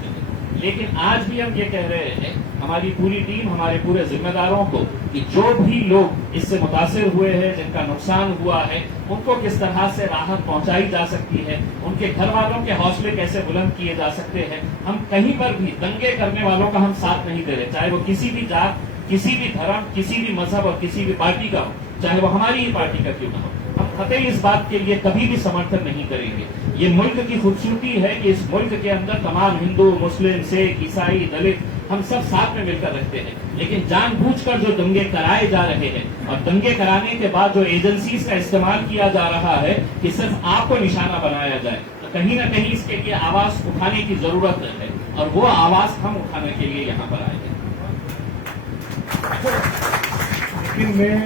लेकिन आज भी हम ये कह रहे हैं, हमारी पूरी टीम, हमारे पूरे जिम्मेदारों को, कि जो भी लोग इससे मुतासिर हुए हैं, जिनका नुकसान हुआ है, उनको किस तरह से राहत पहुंचाई जा सकती है, उनके घर वालों के हौसले कैसे बुलंद किए जा सकते हैं। हम कहीं पर भी दंगे करने वालों का हम साथ नहीं दे रहे, चाहे वो किसी भी जात, किसी भी धर्म, किसी भी मजहब और किसी भी पार्टी का हो, चाहे वो हमारी ही पार्टी का क्यों न हो। हम कतई इस बात के लिए कभी भी समर्थन नहीं करेंगे। ये मुल्क की खूबसूरती है कि इस मुल्क के अंदर तमाम हिंदू, मुस्लिम, सिख, ईसाई, दलित हम सब साथ में मिलकर रहते हैं, लेकिन जानबूझकर जो दंगे कराए जा रहे हैं और दंगे कराने के बाद जो एजेंसीज का इस्तेमाल किया जा रहा है कि सिर्फ आपको निशाना बनाया जाए, तो कहीं ना कहीं इसके लिए आवाज उठाने की जरूरत है और वो आवाज हम उठाने के लिए यहाँ पर आए हैं। लेकिन मैं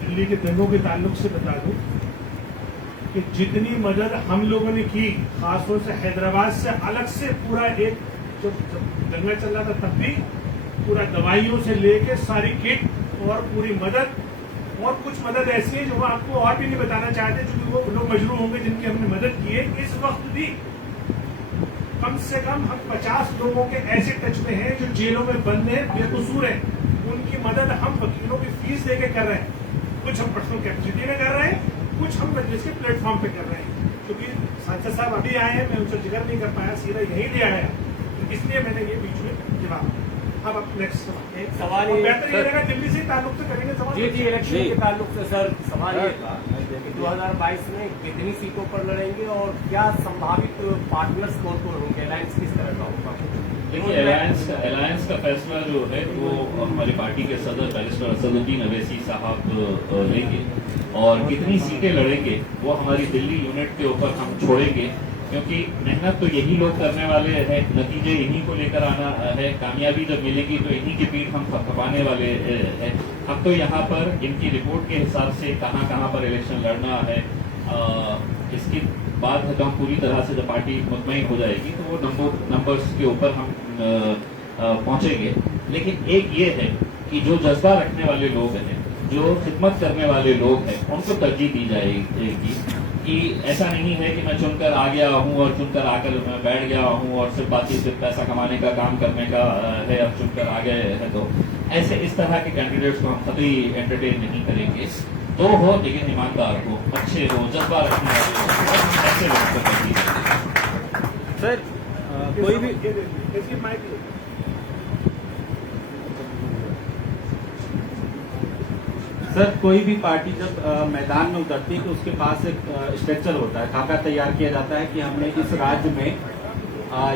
दिल्ली के दंगों के ताल्लुक से बता दूं कि जितनी मदद हम लोगों ने की, खासतौर से हैदराबाद से अलग से पूरा एक जो दंगा चल रहा था तब भी पूरा दवाइयों से लेके सारी किट और पूरी मदद, और कुछ मदद ऐसी है जो हम आपको और भी नहीं बताना चाहते, क्योंकि वो लोग मजबूर होंगे जिनकी हमने मदद की है। इस वक्त भी कम से कम हम 50 लोगों के ऐसे टच में हैं जो जेलों में बंद हैं, बेकसूर हैं, उनकी मदद हम वकीलों की फीस देके कर रहे हैं। कुछ हम पर्सनल कैपेसिटी में कर रहे हैं, कुछ हम मजलिस के प्लेटफॉर्म पे कर रहे हैं। क्योंकि सांसद साहब अभी आए हैं, मैं उनसे जिक्र नहीं कर पाया, सीधा यही ले आया, तो इसलिए मैंने ये बीच में जवाब। अब नेक्स्ट सवाल, एक सवाल ये बेहतर ये रहेगा दिल्ली से ताल्लुक से करेंगे सवाल। जी इलेक्शन के ताल्लुक से सर सवाल ये था कि 2022 में कितनी सीटों पर लड़ेंगे और क्या संभावित पार्टनर्स कौन कौन होंगे, अलायंस किस तरह का होगा? देखिए, अलायंस का फैसला जो है वो हमारी पार्टी के सदर बैरिस्टर असदुद्दीन अवैसी साहब लेंगे, और कितनी सीटें लड़ेंगे वो हमारी दिल्ली यूनिट के ऊपर हम छोड़ेंगे, क्योंकि मेहनत तो यही लोग करने वाले हैं, नतीजे इन्हीं को लेकर आना है, कामयाबी जब मिलेगी तो इन्हीं की पीठ हम थपथपाने वाले हैं। अब तो यहाँ पर इनकी रिपोर्ट के हिसाब से कहाँ कहाँ पर इलेक्शन लड़ना है, इसकी बात है तो हम पूरी तरह से जब पार्टी मुतमईन हो जाएगी तो वो नंबर्स के ऊपर हम पहुंचेंगे। लेकिन एक ये है कि जो जज्बा रखने वाले लोग हैं, जो खिदमत करने वाले लोग हैं, उनको तरजीह दी जाएगी कि ऐसा नहीं है कि मैं चुनकर आ गया हूं और चुनकर आकर मैं बैठ गया हूं और सिर्फ बाकी सिर्फ पैसा कमाने का काम करने का है, अब चुनकर आ गए हैं। तो ऐसे इस तरह के कैंडिडेट्स को हम कभी एंटरटेन नहीं करेंगे। तो हो लेकिन ईमानदार हो, अच्छे हो, जज्बा रखने वाले हो, ऐसे लोगों को तरजीह देंगे। सर कोई भी ऐसी माइक सर, कोई भी पार्टी जब मैदान में उतरती है तो उसके पास एक स्ट्रक्चर होता है, खाका तैयार किया जाता है कि हमने इस राज्य में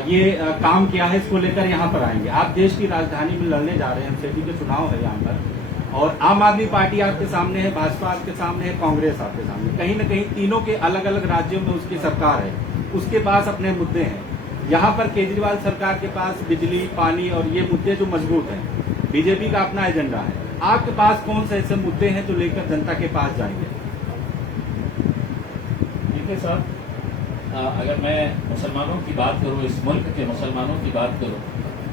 ये काम किया है, इसको लेकर यहाँ पर आएंगे। आप देश की राजधानी में लड़ने जा रहे हैं, एमसीडी के चुनाव है यहाँ पर, और आम आदमी पार्टी आपके सामने है, भाजपा आपके सामने है, कांग्रेस आपके सामने, कहीं न कहीं तीनों के अलग अलग राज्यों में उसकी सरकार है, उसके पास अपने मुद्दे हैं। यहाँ पर केजरीवाल सरकार के पास बिजली, पानी और ये मुद्दे जो मजबूत हैं, बीजेपी का अपना एजेंडा है। आपके पास कौन से ऐसे मुद्दे हैं जो लेकर जनता के पास जाएंगे? देखिए साहब, अगर मैं मुसलमानों की बात करूं, इस मुल्क के मुसलमानों की बात करूं,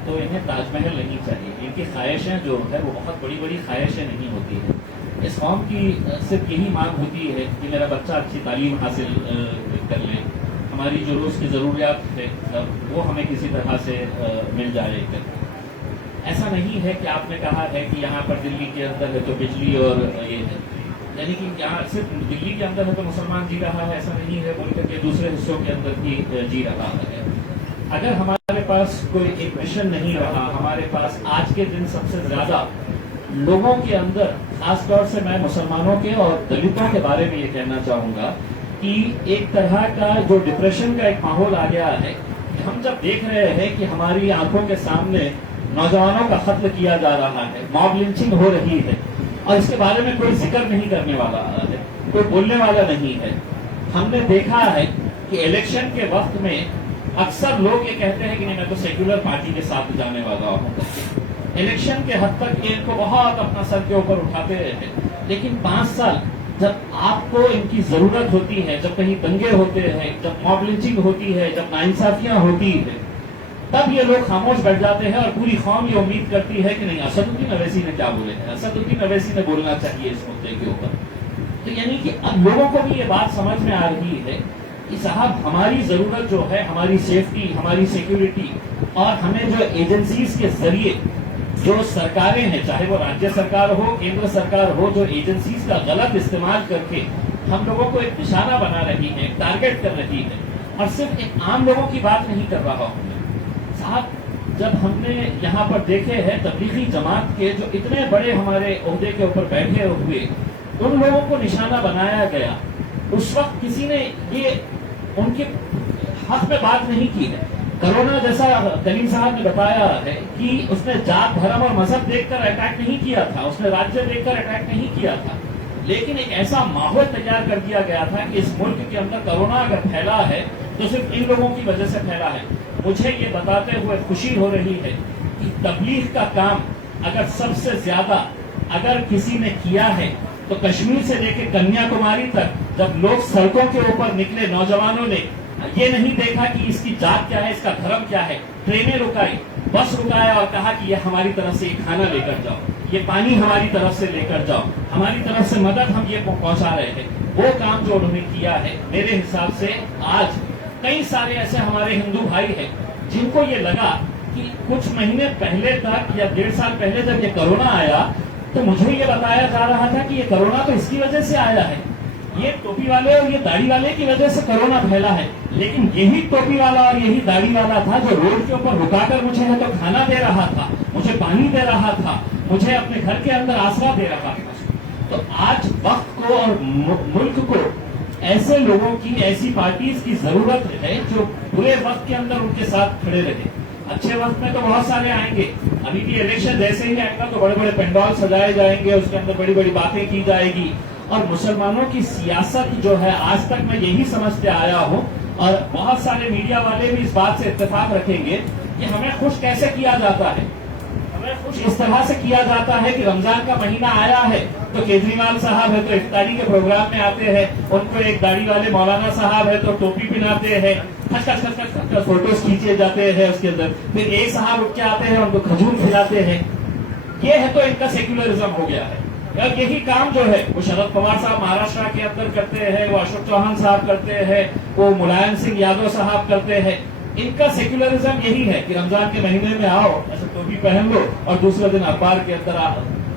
तो इन्हें ताजमहल नहीं चाहिए। इनकी ख्वाहिशें जो है वो बहुत बड़ी बड़ी ख्वाहिशें नहीं होती है। इस कौम की सिर्फ यही मांग होती है कि मेरा बच्चा अच्छी तालीम हासिल कर ले, हमारी जो रोज़ की ज़रूरियात है वो हमें किसी तरह से मिल जाए। ऐसा नहीं है कि आपने कहा है कि यहाँ पर दिल्ली के अंदर है तो बिजली और ये है, यानी कि यहाँ सिर्फ दिल्ली के अंदर है तो मुसलमान जी रहा है, ऐसा नहीं है, मुल्क के दूसरे हिस्सों के अंदर भी जी रहा है। अगर हमारे पास कोई एक मिशन नहीं रहा, हमारे पास आज के दिन सबसे ज्यादा लोगों के अंदर, खासतौर से मैं मुसलमानों के और दलितों के बारे में ये कहना चाहूंगा कि एक तरह का जो डिप्रेशन का एक माहौल आ गया है। हम जब देख रहे हैं कि हमारी आंखों के सामने नौजवानों का कत्ल किया जा रहा है, मॉब लिंचिंग हो रही है, और इसके बारे में कोई जिक्र नहीं करने वाला है, कोई बोलने वाला नहीं है। हमने देखा है कि इलेक्शन के वक्त में अक्सर लोग ये कहते हैं कि नहीं मैं तो सेक्युलर पार्टी के साथ जाने वाला हूँ। इलेक्शन के हद तक ये इनको बहुत अपना सर के ऊपर उठाते रहे, लेकिन 5 साल जब आपको इनकी जरूरत होती है, जब कहीं दंगे होते हैं, जब मॉब लिंचिंग होती है, जब नाइंसाफियां होती है, तब ये लोग खामोश बैठ जाते हैं और पूरी कौम ये उम्मीद करती है कि नहीं असदुद्दीन अवैसी ने क्या बोले हैं, असदुद्दीन अवैसी ने बोलना चाहिए इस मुद्दे के ऊपर। तो यानी कि अब लोगों को भी ये बात समझ में आ रही है कि साहब हमारी जरूरत जो है, हमारी सेफ्टी, हमारी सिक्योरिटी, और हमें जो एजेंसीज के जरिए जो सरकारें हैं, चाहे वो राज्य सरकार हो, केंद्र सरकार हो, जो एजेंसीज का गलत इस्तेमाल करके हम लोगों को एक निशाना बना रही है, टारगेट कर रही है, और सिर्फ एक आम लोगों की बात नहीं कर रहा हूं साहब। जब हमने यहाँ पर देखे हैं तबलीगी जमात के जो इतने बड़े हमारे ओहदे के ऊपर बैठे हुए उन लोगों को निशाना बनाया गया, उस वक्त किसी ने ये उनके हक में बात नहीं की है। कोरोना जैसा कलीम साहब ने बताया है कि उसने जात, धर्म और मजहब देखकर अटैक नहीं किया था, उसने राज्य देखकर अटैक नहीं किया था, लेकिन एक ऐसा माहौल तैयार कर दिया गया था कि इस मुल्क के अंदर कोरोना अगर फैला है तो सिर्फ इन लोगों की वजह से फैला है। मुझे ये बताते हुए खुशी हो रही है कि तबलीग का काम अगर सबसे ज्यादा अगर किसी ने किया है तो कश्मीर से लेकर कन्याकुमारी तक जब लोग सड़कों के ऊपर निकले, नौजवानों ने ये नहीं देखा कि इसकी जात क्या है, इसका धर्म क्या है, ट्रेनें रुकाई, बस रुकाया और कहा कि ये हमारी तरफ से खाना लेकर जाओ, ये पानी हमारी तरफ से लेकर जाओ, हमारी तरफ से मदद हम ये पहुंचा रहे हैं। वो काम जो उन्होंने किया है, मेरे हिसाब से आज कई सारे ऐसे हमारे हिंदू भाई हैं जिनको ये लगा कि कुछ महीने पहले तक या 1.5 साल पहले जब ये कोरोना आया तो मुझे ये बताया जा रहा था कि ये कोरोना तो इसकी वजह से आया है, ये टोपी वाले और ये दाढ़ी वाले की वजह से कोरोना फैला है। लेकिन यही टोपी वाला और यही दाढ़ी वाला था जो रोड के ऊपर रुकाकर मुझे है तो खाना दे रहा था, मुझे पानी दे रहा था, मुझे अपने घर के अंदर आसरा दे रहा था। तो आज वक्त को और मुल्क को ऐसे लोगों की, ऐसी पार्टीज की जरूरत है जो बुरे वक्त के अंदर उनके साथ खड़े रहे। अच्छे वक्त में तो बहुत सारे आएंगे, अभी भी इलेक्शन जैसे ही आएगा तो बड़े बड़े पेंडॉल सजाए जाएंगे, उसके अंदर बड़ी बड़ी बातें की जाएगी, और मुसलमानों की सियासत जो है आज तक मैं यही समझते आया हूँ, और बहुत सारे मीडिया वाले भी इस बात से इत्तेफाक रखेंगे कि हमें खुश कैसे किया जाता है। हमें खुश इस तरह से किया जाता है कि रमजान का महीना आया है तो केजरीवाल साहब है तो इफ्तारी के प्रोग्राम में आते हैं, उनको एक दाढ़ी वाले मौलाना साहब है तो टोपी पहनाते हैं, फोटोज खींचे जाते हैं उसके अंदर, फिर एक साहब उठ के आते हैं उनको खजूर खिलाते हैं। ये है तो इनका सेक्युलरिज्म हो गया है। यही काम जो है वो शरद पवार साहब महाराष्ट्र के अंदर करते हैं, वो अशोक चौहान साहब करते हैं, वो मुलायम सिंह यादव साहब करते हैं। इनका सेक्युलरिज्म यही है कि रमजान के महीने में आओ, ऐसे टोपी पहन लो और दूसरे दिन अखबार के अंदर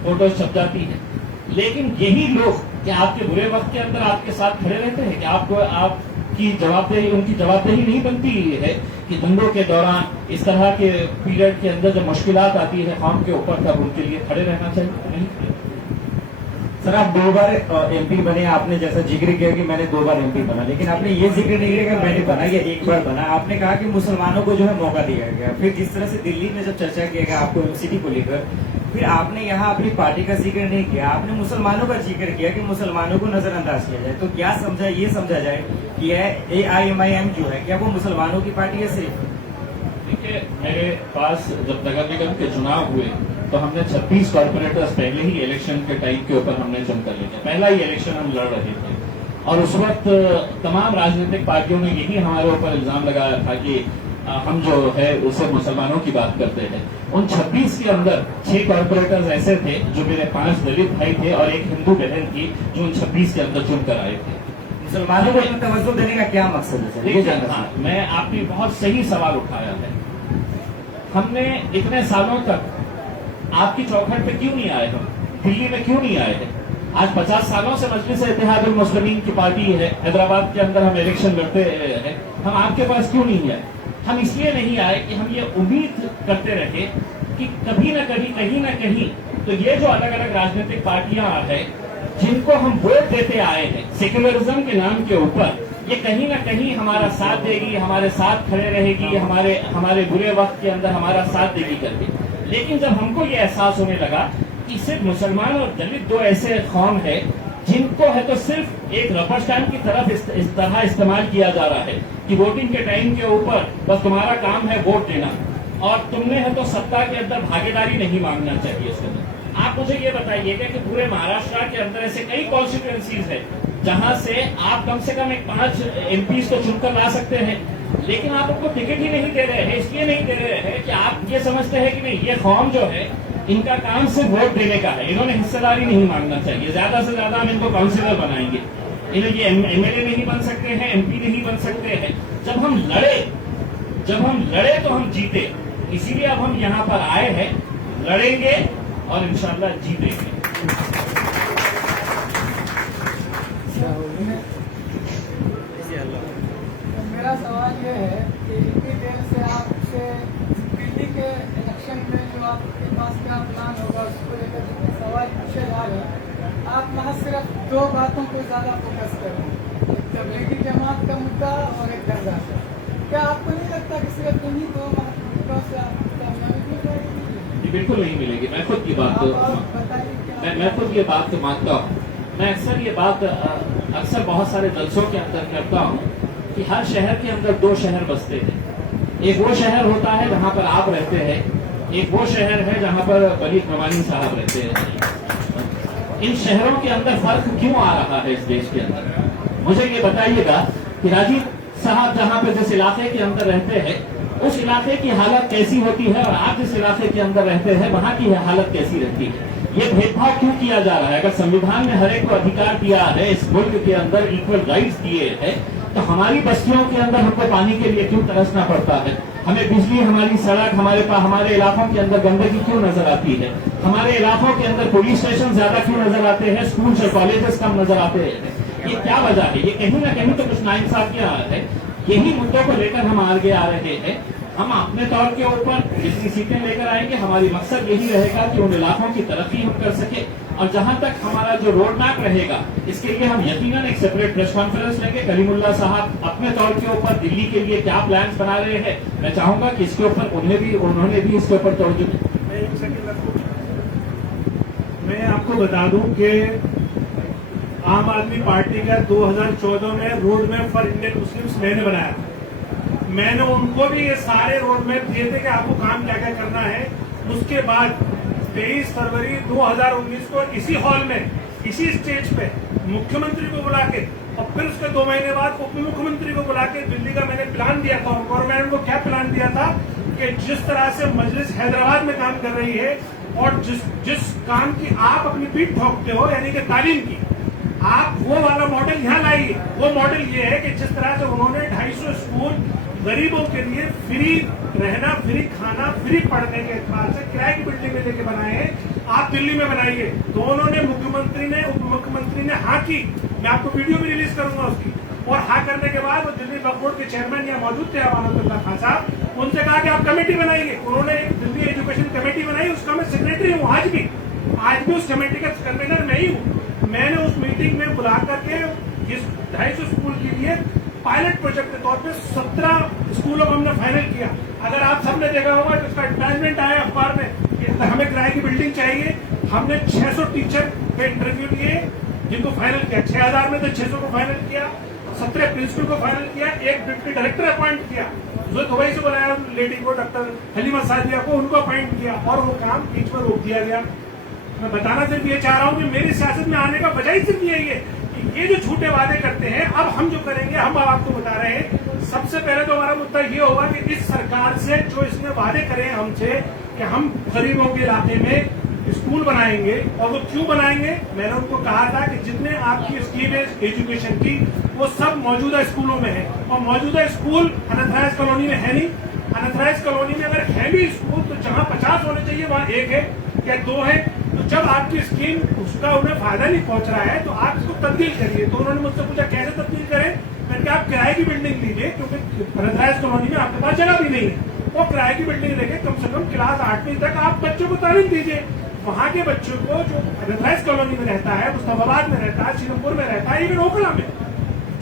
फोटो छप जाती है। लेकिन यही लोग क्या आपके बुरे वक्त के अंदर आपके साथ खड़े रहते हैं कि आपको आपकी जवाबदेही, उनकी जवाबदेही नहीं बनती है कि दंगों के दौरान इस तरह के पीरियड के अंदर जब मुश्किलात आती है कौम के ऊपर, तब उनके लिए खड़े रहना चाहिए? नहीं। सर आप 2 बार एमपी बने, आपने जैसा जिक्र किया कि मैंने 2 बार एमपी बना, लेकिन आपने ये जिक्र नहीं किया कि मैंने बना या 1 बार बना। आपने कहा कि मुसलमानों को जो है मौका दिया गया। फिर जिस तरह से दिल्ली में जब चर्चा किया गया आपको एमसीडी को लेकर, फिर आपने यहाँ अपनी पार्टी का जिक्र नहीं किया, आपने मुसलमानों का जिक्र किया कि मुसलमानों को नजरअंदाज किया जाए। तो क्या समझा, ये समझा जाए कि AIMIM जो है क्या वो मुसलमानों की पार्टी है सिर्फ? देखिए, मेरे पास जब नगर निगम के चुनाव हुए तो हमने 26 कॉर्पोरेटर्स पहले ही इलेक्शन के टाइम के ऊपर हमने चुन कर लिया। पहला ही इलेक्शन हम लड़ रहे थे और उस वक्त तमाम राजनीतिक पार्टियों ने यही हमारे ऊपर इल्जाम लगाया था कि हम जो है उससे मुसलमानों की बात करते हैं। उन 26 के अंदर 6 कॉर्पोरेटर्स ऐसे थे जो मेरे 5 दलित भाई थे और एक हिंदू बहन थी जो उन 26 के अंदर चुन कर आए थे। मुसलमानों को तवज्जो देने का क्या मकसद है? देखिए, हाँ, मैं आपने बहुत सही सवाल उठाया है। हमने इतने सालों तक आपकी चौखट पे क्यों नहीं आए, हम दिल्ली में क्यों नहीं आए हैं? आज 50 सालों से मजलिस इत्तेहादुल मुस्लिमीन की पार्टी है, हैदराबाद के अंदर हम इलेक्शन लड़ते हैं, हम आपके पास क्यों नहीं आए? हम इसलिए नहीं आए कि हम ये उम्मीद करते रहे कि कभी न कभी, कहीं न कहीं, तो ये जो अलग अलग राजनीतिक पार्टियां हैं जिनको हम वोट देते आए हैं सेक्युलरिज्म के नाम के ऊपर, ये कहीं ना कहीं हमारा साथ देगी, हमारे साथ खड़े रहेगी, हमारे बुरे वक्त के अंदर हमारा साथ देगी करके। लेकिन जब हमको ये एहसास होने लगा कि सिर्फ मुसलमान और दलित 2 ऐसे कौम है जिनको है तो सिर्फ एक रबर स्टैंप की तरफ इस तरह इस्तेमाल किया जा रहा है कि वोटिंग के टाइम के ऊपर बस तुम्हारा काम है वोट देना, और तुमने है तो सत्ता के अंदर भागीदारी नहीं मांगना चाहिए इसके अंदर। आप मुझे ये बताइएगा कि पूरे महाराष्ट्र के अंदर ऐसे कई कॉन्स्टिट्यूएंसीज है जहां से आप कम से कम 5 एमपीज को चुनकर ला सकते हैं, लेकिन आप उनको टिकट ही नहीं दे रहे हैं। इसलिए नहीं दे रहे हैं कि आप ये समझते हैं कि नहीं, ये फॉर्म जो है इनका काम सिर्फ वोट देने का है, इन्होंने हिस्सेदारी नहीं मांगना चाहिए। ज्यादा से ज्यादा हम इनको काउंसिलर बनाएंगे, इन्हें ये एमएलए नहीं बन सकते हैं, एमपी नहीं बन सकते हैं। जब हम लड़े तो हम जीते, इसीलिए अब हम यहाँ पर आए हैं, लड़ेंगे और इंशाल्लाह जीतेंगे। मेरा सवाल ये है कि इतनी देर से आपसे दिल्ली के इलेक्शन में जो आपके पास क्या प्लान होगा उसको लेकर जितने सवाल पूछे जा रहे हैं, आप वहाँ सिर्फ 2 बातों को ज़्यादा फोकस करें, एक तबलीगी जमात का मुद्दा और एक दंगा का। क्या आपको नहीं लगता कि सिर्फ इन्हीं 2 मुद्दों से आपको कामयाबी मिल जाएगी? जी बिल्कुल नहीं मिलेगी। मैं खुद की बात मैं खुद ये बात मानता हूँ। मैं अक्सर ये बात अक्सर बहुत सारे जलसों के अंदर करता हूँ कि हर शहर के अंदर 2 शहर बसते हैं। एक वो शहर होता है जहाँ पर आप रहते हैं, एक वो शहर है जहाँ पर वली नवानी साहब रहते हैं। इन शहरों के अंदर फर्क क्यों आ रहा है इस देश के अंदर? मुझे ये बताइएगा कि राजीव साहब जहाँ पे जिस इलाके के अंदर रहते हैं उस इलाके की हालत कैसी होती है, और आप जिस इलाके के अंदर रहते हैं वहाँ की हालत कैसी रहती है? ये भेदभाव क्यों किया जा रहा है? अगर संविधान ने हर एक को अधिकार दिया है, इस मुल्क के अंदर इक्वल राइट्स दिए हैं, तो हमारी बस्तियों के अंदर हमको पानी के लिए क्यों तरसना पड़ता है? हमें बिजली, हमारी सड़क, हमारे इलाकों के अंदर गंदगी क्यों नजर आती है? हमारे इलाकों के अंदर पुलिस स्टेशन ज्यादा क्यों नजर आते हैं, स्कूल और कॉलेजेस कम नजर आते हैं? ये क्या वजह है? ये कहीं ना कहीं तो कुछ नाइंसाफियां है। यही मुद्दों को लेकर हम आगे आ रहे हैं। हम अपने तौर के ऊपर जितनी सीटें लेकर आएंगे, हमारी मकसद यही रहेगा कि उन इलाकों की तरक्की हम कर सके, और जहां तक हमारा जो रोड मैप रहेगा इसके लिए हम यकीनन एक सेपरेट प्रेस कॉन्फ्रेंस लेंगे। कलीमुल्लाह साहब अपने तौर के ऊपर दिल्ली के लिए क्या प्लान्स बना रहे हैं, मैं चाहूंगा कि इसके ऊपर उन्होंने भी इसके ऊपर तवज्जो दें। मैं आपको बता दूं कि आम आदमी पार्टी का 2014 में road map for Indian Muslims मैंने बनाया। मैंने उनको भी ये सारे रोड मैप दिए थे कि आपको काम क्या क्या करना है। उसके बाद 23 फरवरी 2019 को इसी हॉल में, इसी स्टेज पे मुख्यमंत्री को बुला के, और फिर उसके 2 महीने बाद उप मुख्यमंत्री को बुला के दिल्ली का मैंने प्लान दिया था उनको। और मैंने उनको क्या प्लान दिया था कि जिस तरह से मजलिस हैदराबाद में काम कर रही है, और जिस काम की आप अपनी पीठ ठोकते हो, यानी कि तालीम की, आप वो वाला मॉडल यहाँ लाइए। वो मॉडल ये है कि जिस तरह से उन्होंने 250 स्कूल गरीबों के लिए फ्री रहना, फ्री खाना, फ्री पढ़ने के एतबार से किराए की बिल्डिंग में लेके बनाए हैं, आप दिल्ली में बनाइए। दोनों ने, मुख्यमंत्री ने, उप मुख्यमंत्री ने हाँ की। मैं आपको वीडियो भी रिलीज करूंगा उसकी। और हाँ करने के बाद वो दिल्ली वक्फ बोर्ड के चेयरमैन यहाँ मौजूद थे अमानतुल्लाह खान साहब, उनसे कहा कि आप कमेटी बनाइए। उन्होंने एक दिल्ली एजुकेशन कमेटी बनाई, उसका मैं सेक्रेटरी हूँ आज भी उस कमेटी का कन्वीनर मैं ही हूँ। मैंने उस मीटिंग में बुला करके इस 250 स्कूल के लिए पायलट प्रोजेक्ट के तौर पे 17 स्कूलों को हमने फाइनल किया। अगर आप सबने देखा होगा तो उसका एडवर्टाइजमेंट आया अखबार में कि हमें किराए की बिल्डिंग चाहिए। हमने 600 टीचर पे इंटरव्यू लिए जिनको फाइनल किया। 6000 में से 600 को फाइनल किया, 17 प्रिंसिपल को फाइनल किया, एक डिप्टी डायरेक्टर अपॉइंट किया, जो दुबई से बुलाया लेडी को, डॉक्टर हलीमा सादिया को, उनको अपॉइंट किया, और वो काम बीच में रोक दिया गया। मैं बताना सिर्फ ये चाह रहा हूँ कि मेरी सियासत में आने का वजह ही सिर्फ यही है कि ये जो झूठे वादे करते हैं, अब हम जो करेंगे, हम आपको बता रहे हैं। सबसे पहले तो हमारा मुद्दा ये होगा कि इस सरकार से जो इसने वादे करे हैं हमसे कि हम गरीबों के इलाके में स्कूल बनाएंगे, और वो क्यों बनाएंगे? मैंने उनको कहा था कि जितने आपकी स्कीम है एजुकेशन की, वो सब मौजूदा स्कूलों में है, और मौजूदा स्कूल अनथराइज कॉलोनी में है नहीं। अनथराइज कॉलोनी में अगर है भी स्कूल तो जहाँ 50 होने चाहिए वहाँ 1 है या 2 है। तो जब आपकी स्कीम उसका उन्हें फायदा नहीं पहुंच रहा है तो आप इसको तब्दील करिए। तो उन्होंने मुझसे पूछा कैसे तब्दील करें? मैंने कहा आप किराए की बिल्डिंग लीजिए, क्योंकि अनथराइज कॉलोनी में आपके पास जगह भी नहीं है। वो किराए की बिल्डिंग लेके कम से कम क्लास 8वीं तक आप बच्चों को तालीम दीजिए। वहाँ के बच्चों को जो अनथराइज कॉलोनी में रहता है, मुस्तफाबाद में रहता है, सीरमपुर में रहता है, इवन ओखला में,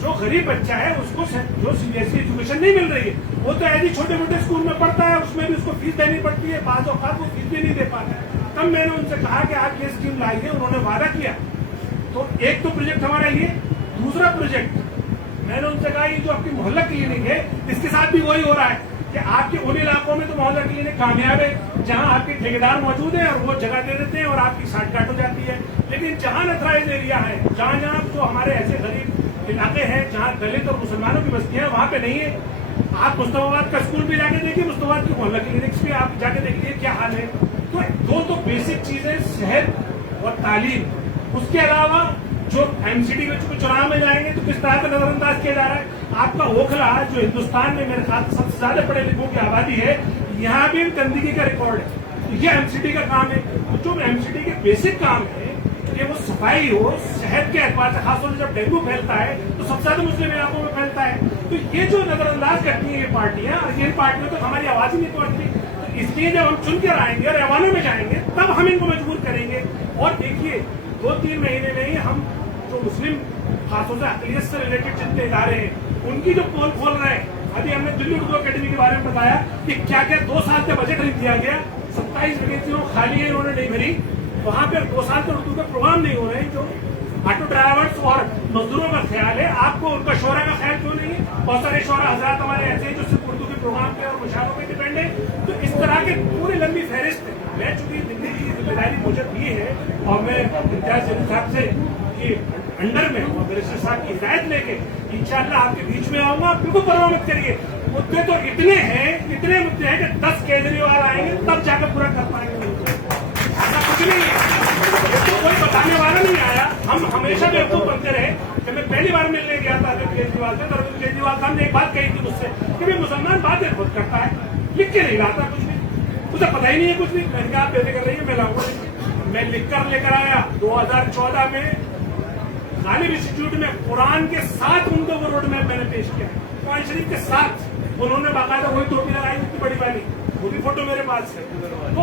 जो गरीब बच्चा है उसको जो सीबीएसई एजुकेशन नहीं मिल रही है, वो तो ऐसे छोटे मोटे स्कूल में पढ़ता है, उसमें भी उसको फीस देनी पड़ती है, बाज़ औक़ात वो फीस भी नहीं दे पाता है। तब मैंने उनसे कहा कि आप ये स्कीम लाइए, उन्होंने वादा किया। तो एक तो प्रोजेक्ट हमारा ये। दूसरा प्रोजेक्ट मैंने उनसे कहा ये जो आपकी मोहल्ला क्लिनिक है इसके साथ भी वही हो रहा है कि आपके उन इलाकों में तो मोहल्ला क्लिनिक कामयाब है जहां आपके ठेकेदार मौजूद हैं और वो जगह दे देते हैं और आपकी साठगांठ हो जाती है। लेकिन जहां नथराइज एरिया है, जहां जहां जो हमारे ऐसे गरीब इलाके हैं जहां दलित और मुसलमानों की बस्तियां हैं, वहां पे नहीं है। आप मुस्तफाबाद का स्कूल भी जाके देखिए, मुस्तफाबाद की मोहल्ला क्लिनिक्स भी आप जाके देखिए क्या हाल है। तो दो तो बेसिक चीजें सेहत और तालीम, उसके अलावा जो एमसीडी के चुनाव में जाएंगे तो किस तरह का नजरअंदाज किया जा रहा है। आपका ओखला जो हिंदुस्तान में मेरे ख्याल सबसे ज्यादा पढ़े लिखों की आबादी है, यहाँ भी गंदगी का रिकॉर्ड है। तो ये एमसीडी का काम है। तो जो एमसीडी के बेसिक काम है कि वो सफाई हो, सेहत के एतबार से, खासतौर से जब डेंगू फैलता है तो सबसे ज्यादा मुस्लिम इलाकों में फैलता है। तो ये जो नजरअंदाज करती है ये पार्टियां, और ये पार्टियों तो हमारी आवाज ही नहीं पहुंचती। तो इसलिए जब हम चुन कर आएंगे और ऐवानों में जाएंगे तब हम इनको मजबूर करेंगे। और देखिए 2-3 महीने में ही हम जो मुस्लिम खासतौर से अकलियत से रिलेटेड जितने इदारे हैं उनकी जो पोल खोल रहे हैं। अभी हमने दिल्ली उर्दू अकेडमी के बारे में बताया कि क्या क्या 2 साल का बजट नहीं दिया गया, 27 वैकेंसियों खाली है, इन्होंने नहीं भरी। वहां पे 2 साल के उर्दू के प्रोग्राम नहीं हो रहे हैं। जो ऑटो ड्राइवर्स और मजदूरों का ख्याल है, आपको उनका शोरा का ख्याल क्यों नहीं है? बहुत सारे शोरा हजरात हमारे ऐसे हैं जो सिर्फ उर्दू के प्रोग्राम पे और मुशायरों पे डिपेंड है। तो इस तरह के पूरी लंबी फहरिस्त है। मैं चूंकि दिल्ली की जिम्मेदारी मुझे दी है और मैं इम्तियाज जलील साहब से कि अंडर में और बैरिस्टर साहब की हिदायत लेके इंशाअल्लाह आपके बीच में आऊंगा। बिल्कुल परवाह मत करिए। मुद्दे तो इतने मुद्दे हैं कि 10 केजरीवाल आएंगे तब जाकर पूरा कर पाएंगे। ऐसा कुछ नहीं है, तो कोई बताने वाला नहीं आया। हम हमेशा बेवकूफ बनते रहे। जब मैं पहली बार मिलने गया था अरविंद केजरीवाल से, तो अरविंद केजरीवाल साहब ने एक बात कही थी मुझसे कि भाई मुसलमान बातें खुद करता है, लिख के नहीं लाता कुछ भी, उसे पता ही नहीं है कुछ भी। मैंने कहा आप बेफिक्र रहिए, मैं लाऊंगा। मैं लिख कर लेकर आया 2014 में गालिब इंस्टीट्यूट में कुरान के 7 मुद्दों को रोड मैप मैंने पेश किया, कुरान शरीफ के 7। उन्होंने बाकायदा वही टोपी लगाई, इतनी बड़ी वाली, वो भी फोटो मेरे पास है, तो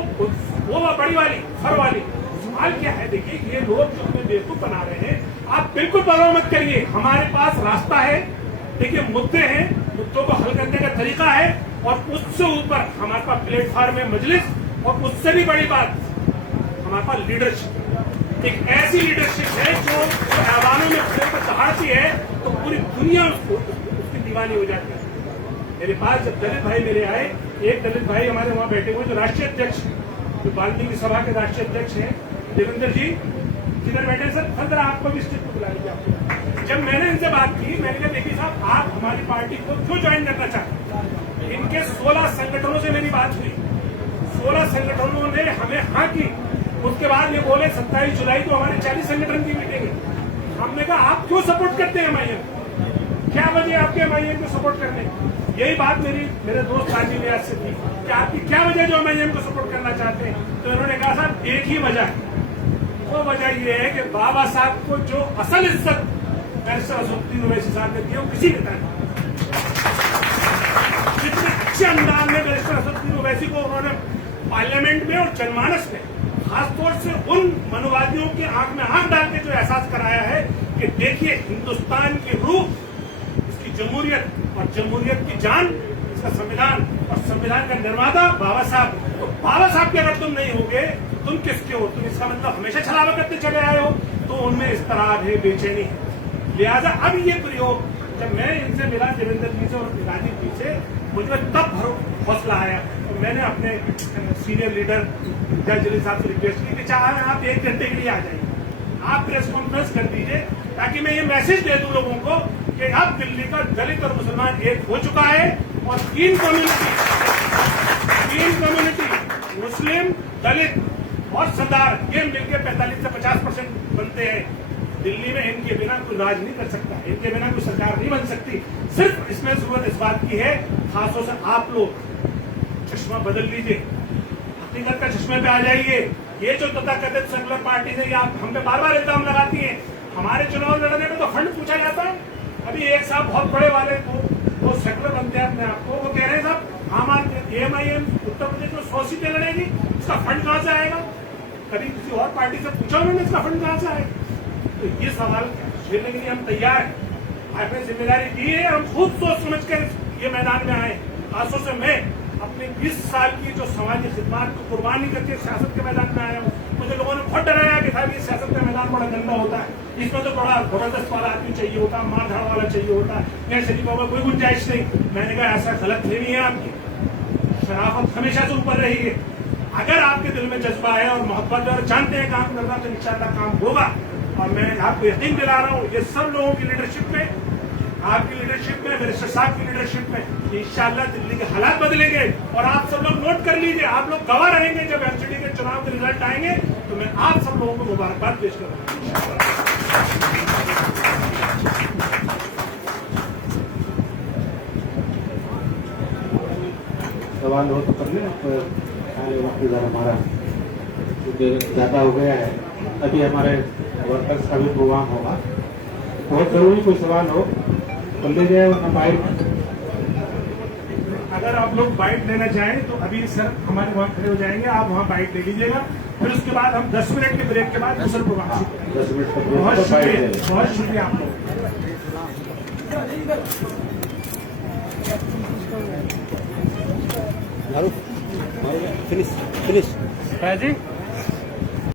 वो बड़ी वाली फर वाली। सवाल क्या है, देखिए ये लोग जो हमें बेवकूफ बना रहे हैं, आप बिल्कुल परवाह मत करिए। हमारे पास रास्ता है। देखिए मुद्दे हैं, मुद्दों को हल करने का तरीका है, और उससे ऊपर हमारे पास प्लेटफॉर्म है मजलिस, और उससे भी बड़ी बात हमारे पास लीडरशिप, एक ऐसी लीडरशिप है जो ऐवानों में खुले को दहाड़ती है तो पूरी दुनिया उसकी दीवानी हो जाती है। मेरे पास जब दलित भाई मेरे आए, एक दलित भाई हमारे वहां बैठे हुए जो राष्ट्रीय अध्यक्ष, जो वाल्मीकि सभा के राष्ट्रीय अध्यक्ष हैं, देवेंद्र जी, किधर बैठे सर, अंदर आपको भी स्टेज पर बुला लीजिए आपको। जब मैंने इनसे बात की, मैंने कहा देखिए साहब, आप हमारी पार्टी को क्यों ज्वाइन करना चाहते हैं? इनके 16 संगठनों से मेरी बात हुई, 16 संगठनों ने हमें हाँ की। उसके बाद ये बोले 27 जुलाई को हमारे 40 संगठन की मीटिंग है। हमने कहा आप क्यों सपोर्ट करते हैं एमआईएम, क्या वजह आपके एमआईएम को सपोर्ट करने? यही बात मेरे दोस्त राजीव व्यास से थी कि आपकी क्या वजह जो एमआईएम को सपोर्ट करना चाहते हैं? तो इन्होंने कहा साहब एक ही वजह है, वो वजह ये है कि बाबा साहब को जो असल इज्जत बैरिस्टर असदुद्दीन ओवैसी साहब ने दी वो किसी ने नहीं। जितने अच्छे अंदाज में बैरिस्टर असदुद्दीन ओवैसी को उन्होंने पार्लियामेंट में और जनमानस में खासतौर से उन मनुवादियों की आंख में आंख डाल के जो एहसास कराया है कि देखिए हिंदुस्तान की रूह, इसकी जमहूरियत और जमहूरियत की जान, इसका संविधान और संविधान का निर्माता बाबा साहब। तो बाबा साहब के अगर तुम नहीं होगे तुम किसके हो? तुम इसका मतलब हमेशा छलावा करते चले आए हो, तो उनमें इस्तराब है, बेचैनी है। लिहाजा अब ये प्रयोग जब मैं इनसे मिला, देवेंद्र जी से और राजीव जी से, मुझे तब हौसला आया। तो मैंने अपने सीनियर लीडर इम्तियाज जलील साहब से रिक्वेस्ट की कि चाहे आप 1 घंटे के लिए आ जाइए, आप प्रेस कॉन्फ्रेंस कर दीजिए, ताकि मैं ये मैसेज दे दूं लोगों को कि अब दिल्ली का दलित और मुसलमान एक हो चुका है, और 3 कम्युनिटी मुस्लिम, दलित और सरदार, ये मिलकर 45 से 50% बनते हैं। दिल्ली में इनके बिना कोई राज नहीं कर सकता, इनके बिना कोई सरकार नहीं बन सकती। सिर्फ इसमें जरूरत इस बात की है, खासतौर से आप लोग चश्मा बदल लीजिए, हकीकत का चश्मे पे आ जाइए। ये जो तथाकथित सेकुलर पार्टी है, आप हम पे बार बार इल्जाम लगाती है, हमारे चुनाव लड़ने में तो फंड पूछा जाता है। अभी एक साहब बहुत बड़े वाले वो सेकुलर बनते हैं अपने आप को, वो कह रहे हैं साहब आम आदमी एएमआईएम उत्तर प्रदेश में 100 सीटें लड़ेगी, इसका फंड कहाँ से आएगा? कभी किसी और पार्टी से पूछा उन्होंने इसका फंड कहाँ से आएगा? तो ये सवाल झेलने के लिए हम तैयार हैं। आपने जिम्मेदारी दी है, हम खूब सोच समझ कर ये मैदान में आए। खासतौर से मैं अपने 20 साल की जो समाजी खिदमत को कुर्बानी करके सियासत के मैदान में आया हूँ, मुझे लोगों ने बहुत डराया कि साहब ये सियासत का मैदान बड़ा गंदा होता है, इसमें तो बड़ा जबरदस्त वाला आदमी चाहिए होता है, मार धाड़ वाला चाहिए होता है, या शरीफ बाबा कोई गुंजाइश नहीं। मैंने कहा ऐसा गलत फहमी है आपकी, शराफत हमेशा से ऊपर रही है। अगर आपके दिल में जज्बा है और मोहब्बत है और जानते हैं काम करना, तो इंशाल्लाह काम होगा। और मैं आपको यकीन दिला रहा हूँ, ये सब लोगों की लीडरशिप में, आपकी लीडरशिप में, मिनिस्टर साहब की लीडरशिप में इंशाल्लाह दिल्ली के हालात बदलेंगे। और आप सब लोग नोट कर लीजिए, आप लोग गवाह रहेंगे जब एमसीडी के चुनाव के रिजल्ट आएंगे, तो मैं आप सब लोगों को मुबारकबाद पेश करूंगा। सवाल हो तो कर ले, वक्त इधर हमारा ज्यादा हो गया है। अभी हमारे वर्कर्स का भी प्रोग्राम होगा, बहुत जरूरी कोई सवाल हो तो ले जाए, वरना बाइट। अगर आप लोग बाइट लेना चाहें तो अभी सर हमारे वहाँ खड़े हो जाएंगे, आप वहाँ बाइट ले लीजिएगा। फिर उसके बाद हम 10 मिनट के ब्रेक के बाद दूसरा प्रोग्राम शुरू करेंगे। 10 मिनट का बहुत ब्रेक, शुक्रिया, बाइट ले। बहुत शुक्रिया आप लोग। फिनिश। जी